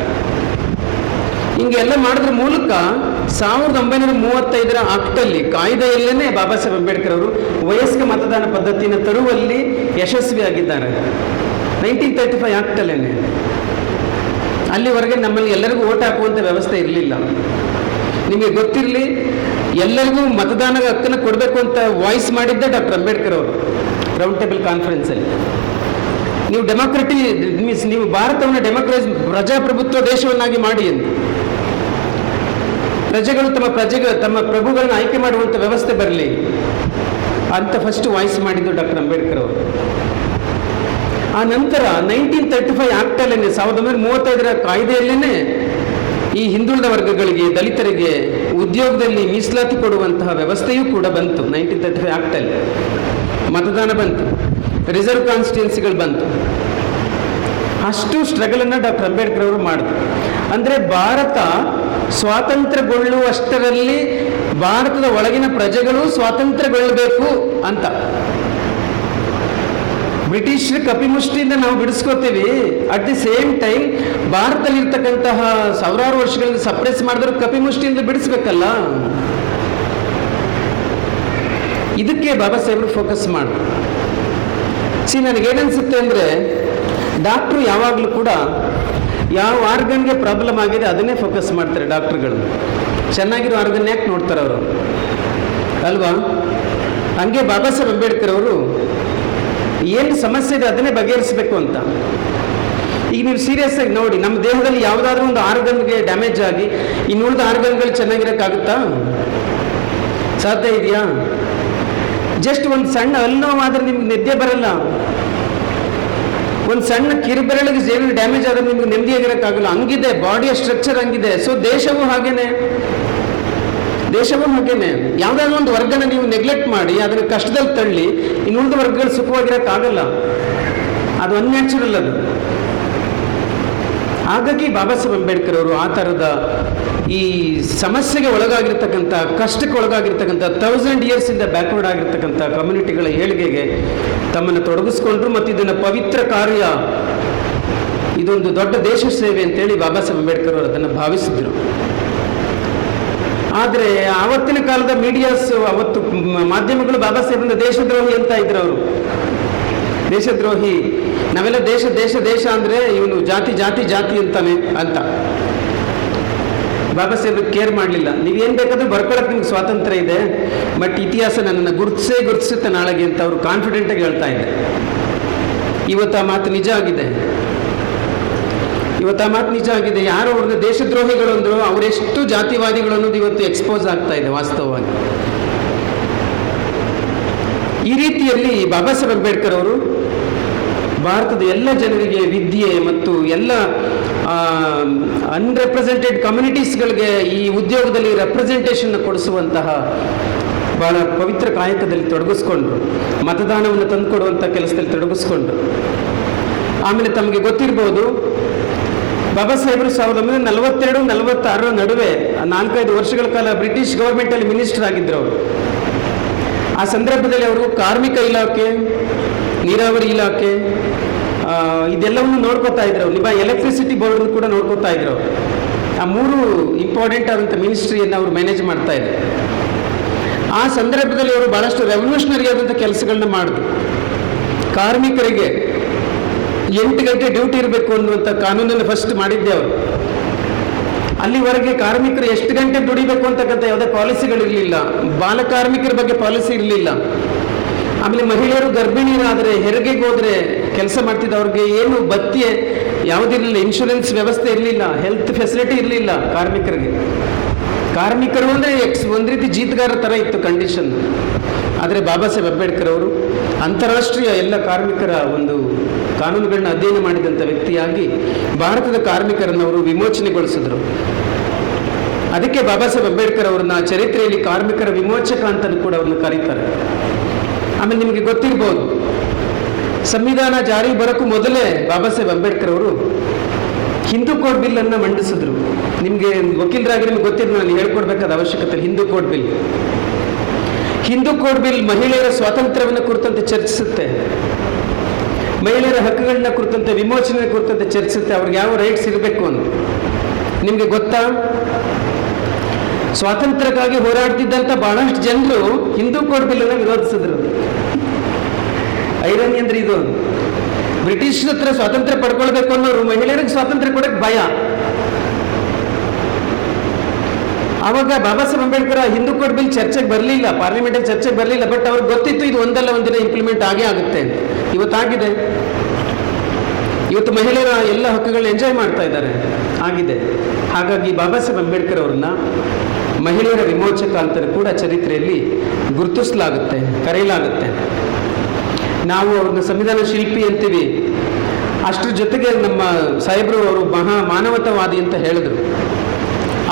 ಹಿಂಗೆಲ್ಲ ಮಾಡೋದ್ರ ಮೂಲಕ ಸಾವಿರದ ಒಂಬೈನೂರ ಮೂವತ್ತೈದರ ಆಕ್ಟಲ್ಲಿ ಕಾಯ್ದೆಯಲ್ಲೇನೆ ಬಾಬಾ ಸಾಹೇಬ್ ಅಂಬೇಡ್ಕರ್ ಅವರು ವಯಸ್ಕ ಮತದಾನ ಪದ್ಧತಿಯನ್ನು ತರುವಲ್ಲಿ ಯಶಸ್ವಿಯಾಗಿದ್ದಾರೆ. ನೈನ್ಟೀನ್ ತರ್ಟಿ ಫೈವ್ ಆಕ್ಟಲ್ಲೇನೆ. ಅಲ್ಲಿವರೆಗೆ ನಮ್ಮಲ್ಲಿ ಎಲ್ಲರಿಗೂ ಓಟ್ ಹಾಕುವಂಥ ವ್ಯವಸ್ಥೆ ಇರಲಿಲ್ಲ. ನಿಮಗೆ ಗೊತ್ತಿರಲಿ, ಎಲ್ಲರಿಗೂ ಮತದಾನ ಹಕ್ಕನ್ನು ಕೊಡಬೇಕು ಅಂತ ವಾಯ್ಸ್ ಮಾಡಿದ್ದೆ ಡಾಕ್ಟರ್ ಅಂಬೇಡ್ಕರ್ ಅವರು ರೌಂಡ್ ಟೇಬಲ್ ಕಾನ್ಫರೆನ್ಸಲ್ಲಿ ನೀವು ಡೆಮಾಕ್ರೆಟಿ ಮೀನ್ಸ್ ನೀವು ಭಾರತವನ್ನು ಡೆಮೋಕ್ರೈಸ್ ಪ್ರಜಾಪ್ರಭುತ್ವ ದೇಶವನ್ನಾಗಿ ಮಾಡಿ ಎಂದು ಪ್ರಜೆಗಳು ತಮ್ಮ ಪ್ರಜೆಗಳು, ತಮ್ಮ ಪ್ರಭುಗಳನ್ನು ಆಯ್ಕೆ ಮಾಡುವಂಥ ವ್ಯವಸ್ಥೆ ಬರಲಿ ಅಂತ ಫಸ್ಟ್ ವಾಯ್ಸ್ ಮಾಡಿದ್ದು ಡಾಕ್ಟರ್ ಅಂಬೇಡ್ಕರ್ ಅವರು. ಆ ನಂತರ ನೈನ್ಟೀನ್ ತರ್ಟಿ ಫೈವ್ ಆಕ್ಟಲ್ಲೇ ಸಾವಿರದ ಒಂಬೈನೂರ ಮೂವತ್ತೈದರ ಕಾಯ್ದೆಯಲ್ಲೇನೆ ಈ ಹಿಂದುಳಿದ ವರ್ಗಗಳಿಗೆ, ದಲಿತರಿಗೆ ಉದ್ಯೋಗದಲ್ಲಿ ಮೀಸಲಾತಿ ಕೊಡುವಂತಹ ವ್ಯವಸ್ಥೆಯೂ ಕೂಡ ಬಂತು ನೈನ್ಟೀನ್ ತರ್ಟಿ ಫೈವ್ ಆಕ್ಟಲ್ಲಿ ಮತದಾನ ಬಂತು ರಿಸರ್ವ್ ಕಾನ್ಸ್ಟಿಟ್ಯೂನ್ಸಿಗಳು ಬಂತು. ಅಷ್ಟು ಸ್ಟ್ರಗಲನ್ನು ಡಾಕ್ಟರ್ ಅಂಬೇಡ್ಕರ್ ಅವರು ಮಾಡಿದ್ರು. ಅಂದರೆ ಭಾರತ ಸ್ವಾತಂತ್ರ್ಯಗೊಳ್ಳುವಷ್ಟರಲ್ಲಿ ಭಾರತದ ಒಳಗಿನ ಪ್ರಜೆಗಳು ಸ್ವಾತಂತ್ರ್ಯಗೊಳ್ಳಬೇಕು ಅಂತ. ಬ್ರಿಟಿಷ್ ಕಪಿಮುಷ್ಟಿಯಿಂದ ನಾವು ಬಿಡಿಸ್ಕೋತೀವಿ. ಅಟ್ ದಿ ಸೇಮ್ ಟೈಮ್ ಭಾರತದಲ್ಲಿರ್ತಕ್ಕಂತಹ ಸಾವಿರಾರು ವರ್ಷಗಳಿಂದ ಸಪ್ರೆಸ್ ಮಾಡಿದ್ರು ಕಪಿಮುಷ್ಟಿಯಿಂದ ಬಿಡಿಸ್ಬೇಕಲ್ಲ. ಇದಕ್ಕೆ ಬಾಬಾ ಸಾಹೇಬರು ಫೋಕಸ್ ಮಾಡು. ಸಿ, ನನಗೇನನ್ಸುತ್ತೆ ಅಂದರೆ ಡಾಕ್ಟ್ರು ಯಾವಾಗಲೂ ಕೂಡ ಯಾವ ಆರ್ಗನ್ಗೆ ಪ್ರಾಬ್ಲಮ್ ಆಗಿದೆ ಅದನ್ನೇ ಫೋಕಸ್ ಮಾಡ್ತಾರೆ ಡಾಕ್ಟ್ರುಗಳು ಚೆನ್ನಾಗಿರೋ ಆರ್ಗನ್ ಯಾಕೆ ನೋಡ್ತಾರೆ ಅವರು? ಅಲ್ವಾ? ಹಂಗೆ ಬಾಬಾ ಸಾಹೇಬ್ ಅಂಬೇಡ್ಕರ್ ಅವರು, ಏನು ಸಮಸ್ಯೆ ಇದೆ ಅದನ್ನೇ ಬಗೆಹರಿಸಬೇಕು ಅಂತ. ಈಗ ನೀವು ಸೀರಿಯಸ್ ಆಗಿ ನೋಡಿ, ನಮ್ಮ ದೇಹದಲ್ಲಿ ಯಾವುದಾದ್ರೂ ಒಂದು ಆರ್ಗನ್ಗೆ ಡ್ಯಾಮೇಜ್ ಆಗಿ ಇನ್ನುಳಿದ ಆರ್ಗನ್ಗಳು ಚೆನ್ನಾಗಿರೋಕ್ಕಾಗುತ್ತಾ? ಸಾಧ್ಯ ಇದೆಯಾ? ಜಸ್ಟ್ ಒಂದು ಸಣ್ಣ ಹಲ್ಲೋವಾದ್ರೆ ನಿಮ್ಗೆ ನಿದ್ದೆ ಬರಲ್ಲ. ಒಂದು ಸಣ್ಣ ಕಿರುಬೆರಳಿಗೆ ಏನು ಡ್ಯಾಮೇಜ್ ಆದ್ರೆ ನಿಮ್ಗೆ ನೆಮ್ಮದಿಯಾಗಿರೋಕ್ಕಾಗಲ್ಲ ಹಂಗಿದೆ ಬಾಡಿಯ ಸ್ಟ್ರಕ್ಚರ್ ಹಂಗಿದೆ. ಸೊ ದೇಶವೂ ಹಾಗೇನೆ. ದೇಶವೂ ಹಾಗೇನೆ. ಯಾವ್ದಾದ್ರು ಒಂದು ವರ್ಗನ ನೀವು ನೆಗ್ಲೆಕ್ಟ್ ಮಾಡಿ, ಅದನ್ನ ಕಷ್ಟದಲ್ಲಿ ತಳ್ಳಿ ಇನ್ನೊಂದು ವರ್ಗಗಳು ಸುಖವಾಗಿರೋಕ್ಕಾಗಲ್ಲ. ಅದು ಅನ್ಯಾಚುರಲ್ ಅದು. ಹಾಗಾಗಿ ಬಾಬಾ ಸಾಹೇಬ್ ಅಂಬೇಡ್ಕರ್ ಅವರು ಆ ಥರದ ಈ ಸಮಸ್ಯೆಗೆ ಒಳಗಾಗಿರ್ತಕ್ಕಂಥ, ಕಷ್ಟಕ್ಕೆ ಒಳಗಾಗಿರ್ತಕ್ಕಂಥ ತೌಸಂಡ್ ಇಯರ್ಸಿಂದ ಬ್ಯಾಕ್ವರ್ಡ್ ಆಗಿರ್ತಕ್ಕಂಥ ಕಮ್ಯುನಿಟಿಗಳ ಏಳಿಗೆಗೆ ತಮ್ಮನ್ನು ತೊಡಗಿಸ್ಕೊಂಡ್ರು ಮತ್ತು ಇದನ್ನು ಪವಿತ್ರ ಕಾರ್ಯ, ಇದೊಂದು ದೊಡ್ಡ ದೇಶ ಸೇವೆ ಅಂತೇಳಿ ಬಾಬಾ ಸಾಹೇಬ್ ಅಂಬೇಡ್ಕರ್ ಅವರು ಅದನ್ನು ಭಾವಿಸಿದ್ರು. ಆದರೆ ಆವತ್ತಿನ ಕಾಲದ ಮೀಡಿಯಾಸ್ ಅವತ್ತು ಮಾಧ್ಯಮಗಳು ಬಾಬಾ ಸಾಹೇಬ್ ದೇಶದ್ರೋಹಿ ಅಂತ ಇದ್ರು ಅವರು. ದೇಶದ್ರೋಹಿ ನಾವೆಲ್ಲ ದೇಶ ದೇಶ ದೇಶ ಅಂದ್ರೆ ಇವನು ಜಾತಿ ಜಾತಿ ಜಾತಿ ಅಂತಾನೆ ಅಂತ. ಬಾಬಾ ಸಾಹೇಬ್ ಕೇರ್ ಮಾಡಲಿಲ್ಲ. ನೀವೇನು ಬೇಕಾದ್ರೂ ಬರ್ಕೊಳಕ್ಕೆ ನಿಮ್ಗೆ ಸ್ವಾತಂತ್ರ್ಯ ಇದೆ ಬಟ್ ಇತಿಹಾಸ ನನ್ನನ್ನು ಗುರುತಿಸೇ ಗುರುತಿಸುತ್ತೆ ನಾಳೆಗೆ ಅಂತ ಅವರು ಕಾನ್ಫಿಡೆಂಟಾಗಿ ಹೇಳ್ತಾ ಇದ್ದಾರೆ. ಇವತ್ತು ಆ ಮಾತು ನಿಜ ಆಗಿದೆ. ಇವತ್ತು ಆ ಮಾತು ನಿಜ ಆಗಿದೆ. ಯಾರು ಅವ್ರನ್ನ ದೇಶದ್ರೋಹಿಗಳು ಅಂದ್ರು ಅವರೆಷ್ಟು ಜಾತಿವಾದಿಗಳು ಅನ್ನೋದು ಇವತ್ತು ಎಕ್ಸ್ಪೋಸ್ ಆಗ್ತಾ ಇದೆ ವಾಸ್ತವವಾಗಿ. ಈ ರೀತಿಯಲ್ಲಿ ಬಾಬಾ ಸಾಹೇಬ್ ಅಂಬೇಡ್ಕರ್ ಅವರು ಭಾರತದ ಎಲ್ಲ ಜನರಿಗೆ ವಿದ್ಯೆ ಮತ್ತು ಎಲ್ಲ ಅನ್ರೆಪ್ರೆಸೆಂಟೆಡ್ ಕಮ್ಯುನಿಟೀಸ್ಗಳಿಗೆ ಈ ಉದ್ಯೋಗದಲ್ಲಿ ರೆಪ್ರೆಸೆಂಟೇಷನ್ ಕೊಡಿಸುವಂತಹ ಬಹಳ ಪವಿತ್ರ ಕಾಯಕದಲ್ಲಿ ತೊಡಗಿಸ್ಕೊಂಡ್ರು ಮತದಾನವನ್ನು ತಂದುಕೊಡುವಂಥ ಕೆಲಸದಲ್ಲಿ ತೊಡಗಿಸ್ಕೊಂಡ್ರು ಆಮೇಲೆ ತಮಗೆ ಗೊತ್ತಿರ್ಬೋದು, ಬಾಬಾ ಸಾಹೇಬರು ಸಾವಿರದ ಒಂಬೈನೂರ ನಲವತ್ತೆರಡು, ನಲವತ್ತಾರರ ನಡುವೆ ನಾಲ್ಕೈದು ವರ್ಷಗಳ ಕಾಲ ಬ್ರಿಟಿಷ್ ಗೌರ್ಮೆಂಟಲ್ಲಿ ಮಿನಿಸ್ಟರ್ ಆಗಿದ್ರು ಅವರು. ಆ ಸಂದರ್ಭದಲ್ಲಿ ಅವರು ಕಾರ್ಮಿಕ ಇಲಾಖೆ, ನೀರಾವರಿ ಇಲಾಖೆ ಇದೆಲ್ಲವನ್ನು ನೋಡ್ಕೋತಾ ಇದ್ರು. ನಿಮ್ಮ ಎಲೆಕ್ಟ್ರಿಸಿಟಿ ಬೋರ್ಡ್ ಕೂಡ ನೋಡ್ಕೋತಾ ಇದ್ರು ಅವರು. ಆ ಮೂರು ಇಂಪಾರ್ಟೆಂಟ್ ಆದಂಥ ಮಿನಿಸ್ಟ್ರಿಯನ್ನು ಅವರು ಮ್ಯಾನೇಜ್ ಮಾಡ್ತಾ ಇದ್ರು. ಆ ಸಂದರ್ಭದಲ್ಲಿ ಅವರು ಬಹಳಷ್ಟು ರೆವಲ್ಯೂಷನರಿ ಆದಂಥ ಕೆಲಸಗಳನ್ನ ಮಾಡಿದ್ರು. ಕಾರ್ಮಿಕರಿಗೆ ಎಂಟು ಗಂಟೆ ಡ್ಯೂಟಿ ಇರಬೇಕು ಅನ್ನುವಂಥ ಕಾನೂನನ್ನು ಫಸ್ಟ್ ಮಾಡಿದ್ದೆ ಅವರು. ಅಲ್ಲಿವರೆಗೆ ಕಾರ್ಮಿಕರು ಎಷ್ಟು ಗಂಟೆ ದುಡಿಬೇಕು ಅಂತಕ್ಕಂಥ ಯಾವುದೇ ಪಾಲಿಸಿಗಳಿರಲಿಲ್ಲ ಬಾಲ ಕಾರ್ಮಿಕರ ಬಗ್ಗೆ ಪಾಲಿಸಿ ಇರಲಿಲ್ಲ. ಆಮೇಲೆ ಮಹಿಳೆಯರು ಗರ್ಭಿಣಿಯರಾದರೆ ಹೆರಿಗೆಗೆ ಹೋದರೆ ಕೆಲಸ ಮಾಡ್ತಿದ್ದವ್ರಿಗೆ ಏನು ಬತ್ತಿ ಯಾವುದಿರಲಿಲ್ಲ ಇನ್ಶೂರೆನ್ಸ್ ವ್ಯವಸ್ಥೆ ಇರಲಿಲ್ಲ ಹೆಲ್ತ್ ಫೆಸಿಲಿಟಿ ಇರಲಿಲ್ಲ ಕಾರ್ಮಿಕರಿಗೆ. ಕಾರ್ಮಿಕರು ಅಂದರೆ ಎಕ್ಸ್ ಒಂದು ರೀತಿ ಜೀತಗಾರ ಥರ ಇತ್ತು ಕಂಡೀಷನ್ ಆದರೆ ಬಾಬಾ ಸಾಹೇಬ್ ಅಂಬೇಡ್ಕರ್ ಅವರು ಅಂತಾರಾಷ್ಟ್ರೀಯ ಎಲ್ಲ ಕಾರ್ಮಿಕರ ಒಂದು ಕಾನೂನುಗಳನ್ನ ಅಧ್ಯಯನ ಮಾಡಿದಂಥ ವ್ಯಕ್ತಿಯಾಗಿ ಭಾರತದ ಕಾರ್ಮಿಕರನ್ನು ಅವರು ವಿಮೋಚನೆಗೊಳಿಸಿದ್ರು. ಅದಕ್ಕೆ ಬಾಬಾ ಸಾಹೇಬ್ ಅಂಬೇಡ್ಕರ್ ಅವ್ರನ್ನ ಚರಿತ್ರೆಯಲ್ಲಿ ಕಾರ್ಮಿಕರ ವಿಮೋಚಕ ಅಂತಲೂ ಕೂಡ ಅವ್ರನ್ನ ಕರೀತಾರೆ. ಆಮೇಲೆ ನಿಮಗೆ ಗೊತ್ತಿರ್ಬೋದು. ಸಂವಿಧಾನ ಜಾರಿ ಬರೋಕ್ಕೂ ಮೊದಲೇ ಬಾಬಾ ಸಾಹೇಬ್ ಅಂಬೇಡ್ಕರ್ ಅವರು ಹಿಂದೂ ಕೋಡ್ ಬಿಲ್ ಅನ್ನ ಮಂಡಿಸಿದ್ರು. ನಿಮಗೆ ವಕೀಲರಾಗಿ ನಿಮ್ಗೆ ಗೊತ್ತಿದ್ರು ನಾನು ಹೇಳ್ಕೊಡ್ಬೇಕಾದ ಅವಶ್ಯಕತೆ. Hindu code bill. Hindu code bill ಮಹಿಳೆಯರ ಸ್ವಾತಂತ್ರ್ಯವನ್ನು ಕುರಿತಂತೆ ಚರ್ಚಿಸುತ್ತೆ. ಮಹಿಳೆಯರ ಹಕ್ಕುಗಳನ್ನ ಕುರಿತಂತೆ ವಿಮೋಚನೆ ಕುರಿತಂತೆ ಚರ್ಚಿಸುತ್ತೆ. ಅವ್ರಿಗೆ ಯಾವ ರೈಟ್ಸ್ ಇರಬೇಕು ಅಂತ. ನಿಮಗೆ ಗೊತ್ತಾ? ಸ್ವಾತಂತ್ರ್ಯಕ್ಕಾಗಿ ಹೋರಾಡ್ತಿದ್ದಂಥ ಬಹಳಷ್ಟು ಜನರು ಹಿಂದೂ ಕೋಡ್ ಬಿಲ್ ಅನ್ನು ವಿರೋಧಿಸಿದ್ರು. ಐರನಿ ಅಂದ್ರೆ ಇದು. ಬ್ರಿಟಿಷ್ ಹತ್ರ ಸ್ವಾತಂತ್ರ್ಯ ಪಡ್ಕೊಳ್ಬೇಕು ಅನ್ನೋರು ಮಹಿಳೆಯರಿಗೆ ಸ್ವಾತಂತ್ರ್ಯ ಕೊಡಕ್ಕೆ ಭಯ. ಆವಾಗ ಬಾಬಾ ಸಾಹೇಬ್ ಅಂಬೇಡ್ಕರ್ ಹಿಂದೂ ಕೋಡ್ ಬಿಲ್ ಚರ್ಚೆಗೆ ಬರಲಿಲ್ಲ, ಪಾರ್ಲಿಮೆಂಟಲ್ಲಿ ಚರ್ಚೆಗೆ ಬರಲಿಲ್ಲ, ಬಟ್ ಅವ್ರಿಗೆ ಗೊತ್ತಿತ್ತು ಇದು ಒಂದಲ್ಲ ಒಂದಿನ ಇಂಪ್ಲಿಮೆಂಟ್ ಆಗೇ ಆಗುತ್ತೆ ಇವತ್ತಾಗಿದೆ. ಇವತ್ತು ಮಹಿಳೆಯರ ಎಲ್ಲ ಹಕ್ಕುಗಳನ್ನ ಎಂಜಾಯ್ ಮಾಡ್ತಾ ಇದ್ದಾರೆ. ಆಗಿದೆ. ಹಾಗಾಗಿ ಬಾಬಾ ಸಾಹೇಬ್ ಅಂಬೇಡ್ಕರ್ ಅವ್ರನ್ನ ಮಹಿಳೆಯರ ವಿಮೋಚಕ ಅಂತ ಕೂಡ ಚರಿತ್ರೆಯಲ್ಲಿ ಗುರುತಿಸಲಾಗುತ್ತೆ, ಕರೆಯಲಾಗುತ್ತೆ. ನಾವು ಅವ್ರನ್ನ ಸಂವಿಧಾನ ಶಿಲ್ಪಿ ಅಂತೀವಿ. ಅಷ್ಟರ ಜೊತೆಗೆ ನಮ್ಮ ಸಾಹೇಬರು ಅವರು ಮಹಾ ಮಾನವತಾವಾದಿ ಅಂತ ಹೇಳಿದರು.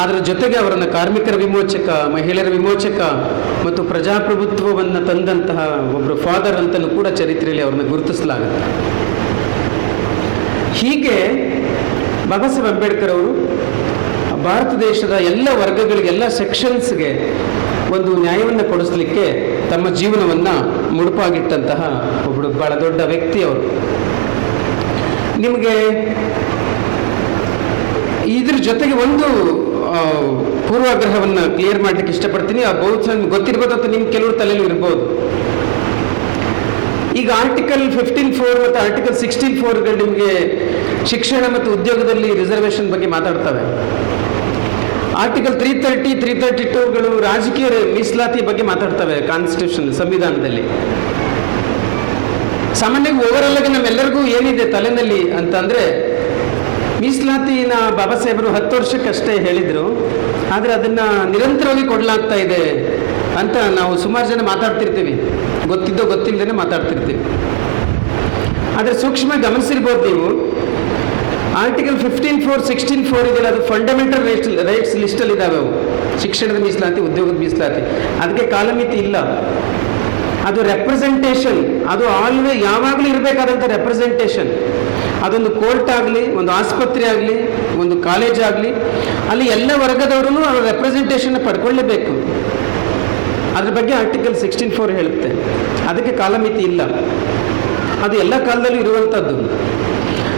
ಅದರ ಜೊತೆಗೆ ಅವರನ್ನು ಕಾರ್ಮಿಕರ ವಿಮೋಚಕ, ಮಹಿಳೆಯರ ವಿಮೋಚಕ ಮತ್ತು ಪ್ರಜಾಪ್ರಭುತ್ವವನ್ನು ತಂದಂತಹ ಒಬ್ಬರು ಫಾದರ್ ಅಂತಲೂ ಕೂಡ ಚರಿತ್ರೆಯಲ್ಲಿ ಅವ್ರನ್ನ ಗುರುತಿಸಲಾಗುತ್ತೆ. ಹೀಗೆ ಬಾಬಾ ಸಾಹೇಬ್ ಅಂಬೇಡ್ಕರ್ ಅವರು ಭಾರತ ದೇಶದ ಎಲ್ಲ ವರ್ಗಗಳಿಗೆ, ಎಲ್ಲ ಸೆಕ್ಷನ್ಸ್ಗೆ ಒಂದು ನ್ಯಾಯವನ್ನು ಕೊಡಿಸ್ಲಿಕ್ಕೆ ತಮ್ಮ ಜೀವನವನ್ನ ಮುಡುಪಾಗಿಟ್ಟಂತಹ ಒಬ್ಬರು ಬಹಳ ದೊಡ್ಡ ವ್ಯಕ್ತಿ ಅವರು. ನಿಮಗೆ ಇದ್ರ ಜೊತೆಗೆ ಒಂದು ಪೂರ್ವಾಗ್ರಹವನ್ನ ಕ್ಲಿಯರ್ ಮಾಡ್ಲಿಕ್ಕೆ ಇಷ್ಟಪಡ್ತೀನಿ. ಆ ನಿಮ್ಗೆ ಗೊತ್ತಿರ್ಬೋದು ಅಂತ ನಿಮ್ಗೆ ಕೆಲವರು ತಲೆಯಲ್ಲಿ ಇರ್ಬೋದು. ಈಗ ಆರ್ಟಿಕಲ್ ಫಿಫ್ಟೀನ್ ಫೋರ್ ಮತ್ತು ಆರ್ಟಿಕಲ್ ಸಿಕ್ಸ್ಟೀನ್ ಫೋರ್ಗಳು ನಿಮಗೆ ಶಿಕ್ಷಣ ಮತ್ತು ಉದ್ಯೋಗದಲ್ಲಿ ರಿಸರ್ವೇಷನ್ ಬಗ್ಗೆ ಮಾತಾಡ್ತವೆ. Article three thirty three thirty ಟೂಗಳು ರಾಜಕೀಯ ಮೀಸಲಾತಿ ಬಗ್ಗೆ ಮಾತಾಡ್ತವೆ ಕಾನ್ಸ್ಟಿಟ್ಯೂಷನ್ ಸಂವಿಧಾನದಲ್ಲಿ. ಸಾಮಾನ್ಯವಾಗಿ ಓವರಾಲ್ ಆಗಿ ನಮ್ಮೆಲ್ಲರಿಗೂ ಏನಿದೆ ತಲೆನಲ್ಲಿ ಅಂತಂದ್ರೆ, ಮೀಸಲಾತಿನ ಬಾಬಾ ಸಾಹೇಬರು ಹತ್ತು ವರ್ಷಕ್ಕಷ್ಟೇ ಹೇಳಿದರು, ಆದರೆ ಅದನ್ನ ನಿರಂತರವಾಗಿ ಕೊಡಲಾಗ್ತಾ ಇದೆ ಅಂತ ನಾವು ಸುಮಾರು ಜನ ಮಾತಾಡ್ತಿರ್ತೀವಿ. ಗೊತ್ತಿದ್ದೋ ಗೊತ್ತಿಲ್ಲದೇ ಮಾತಾಡ್ತಿರ್ತೀವಿ. ಆದರೆ ಸೂಕ್ಷ್ಮ ಗಮನಿಸಿರ್ಬೋದು ನೀವು article fifteen four sixteen four ಇದೆಯಲ್ಲ ಅದು ಫಂಡಮೆಂಟಲ್ ರೈಟ್ಸ್ ರೈಟ್ಸ್ ಲಿಸ್ಟಲ್ಲಿ ಇದ್ದಾವೆ ಅವು. ಶಿಕ್ಷಣದ ಮೀಸಲಾತಿ, ಉದ್ಯೋಗದ ಮೀಸಲಾತಿ. ಅದಕ್ಕೆ ಕಾಲಮಿತಿ ಇಲ್ಲ. ಅದು ರೆಪ್ರೆಸೆಂಟೇಷನ್ ಅದು ಆಲ್ವೇ ಯಾವಾಗಲೂ ಇರಬೇಕಾದಂಥ ರೆಪ್ರೆಸೆಂಟೇಷನ್ ಅದೊಂದು ಕೋರ್ಟ್ ಆಗಲಿ, ಒಂದು ಆಸ್ಪತ್ರೆ ಆಗಲಿ, ಒಂದು ಕಾಲೇಜ್ ಆಗಲಿ, ಅಲ್ಲಿ ಎಲ್ಲ ವರ್ಗದವರು ಅವರ ರೆಪ್ರೆಸೆಂಟೇಷನ್ ಪಡ್ಕೊಳ್ಳೇಬೇಕು. ಅದ್ರ ಬಗ್ಗೆ ಆರ್ಟಿಕಲ್ ಸಿಕ್ಸ್ಟೀನ್ ಫೋರ್ ಹೇಳುತ್ತೆ. ಅದಕ್ಕೆ ಕಾಲಮಿತಿ ಇಲ್ಲ. ಅದು ಎಲ್ಲ ಕಾಲದಲ್ಲೂ ಇರುವಂಥದ್ದು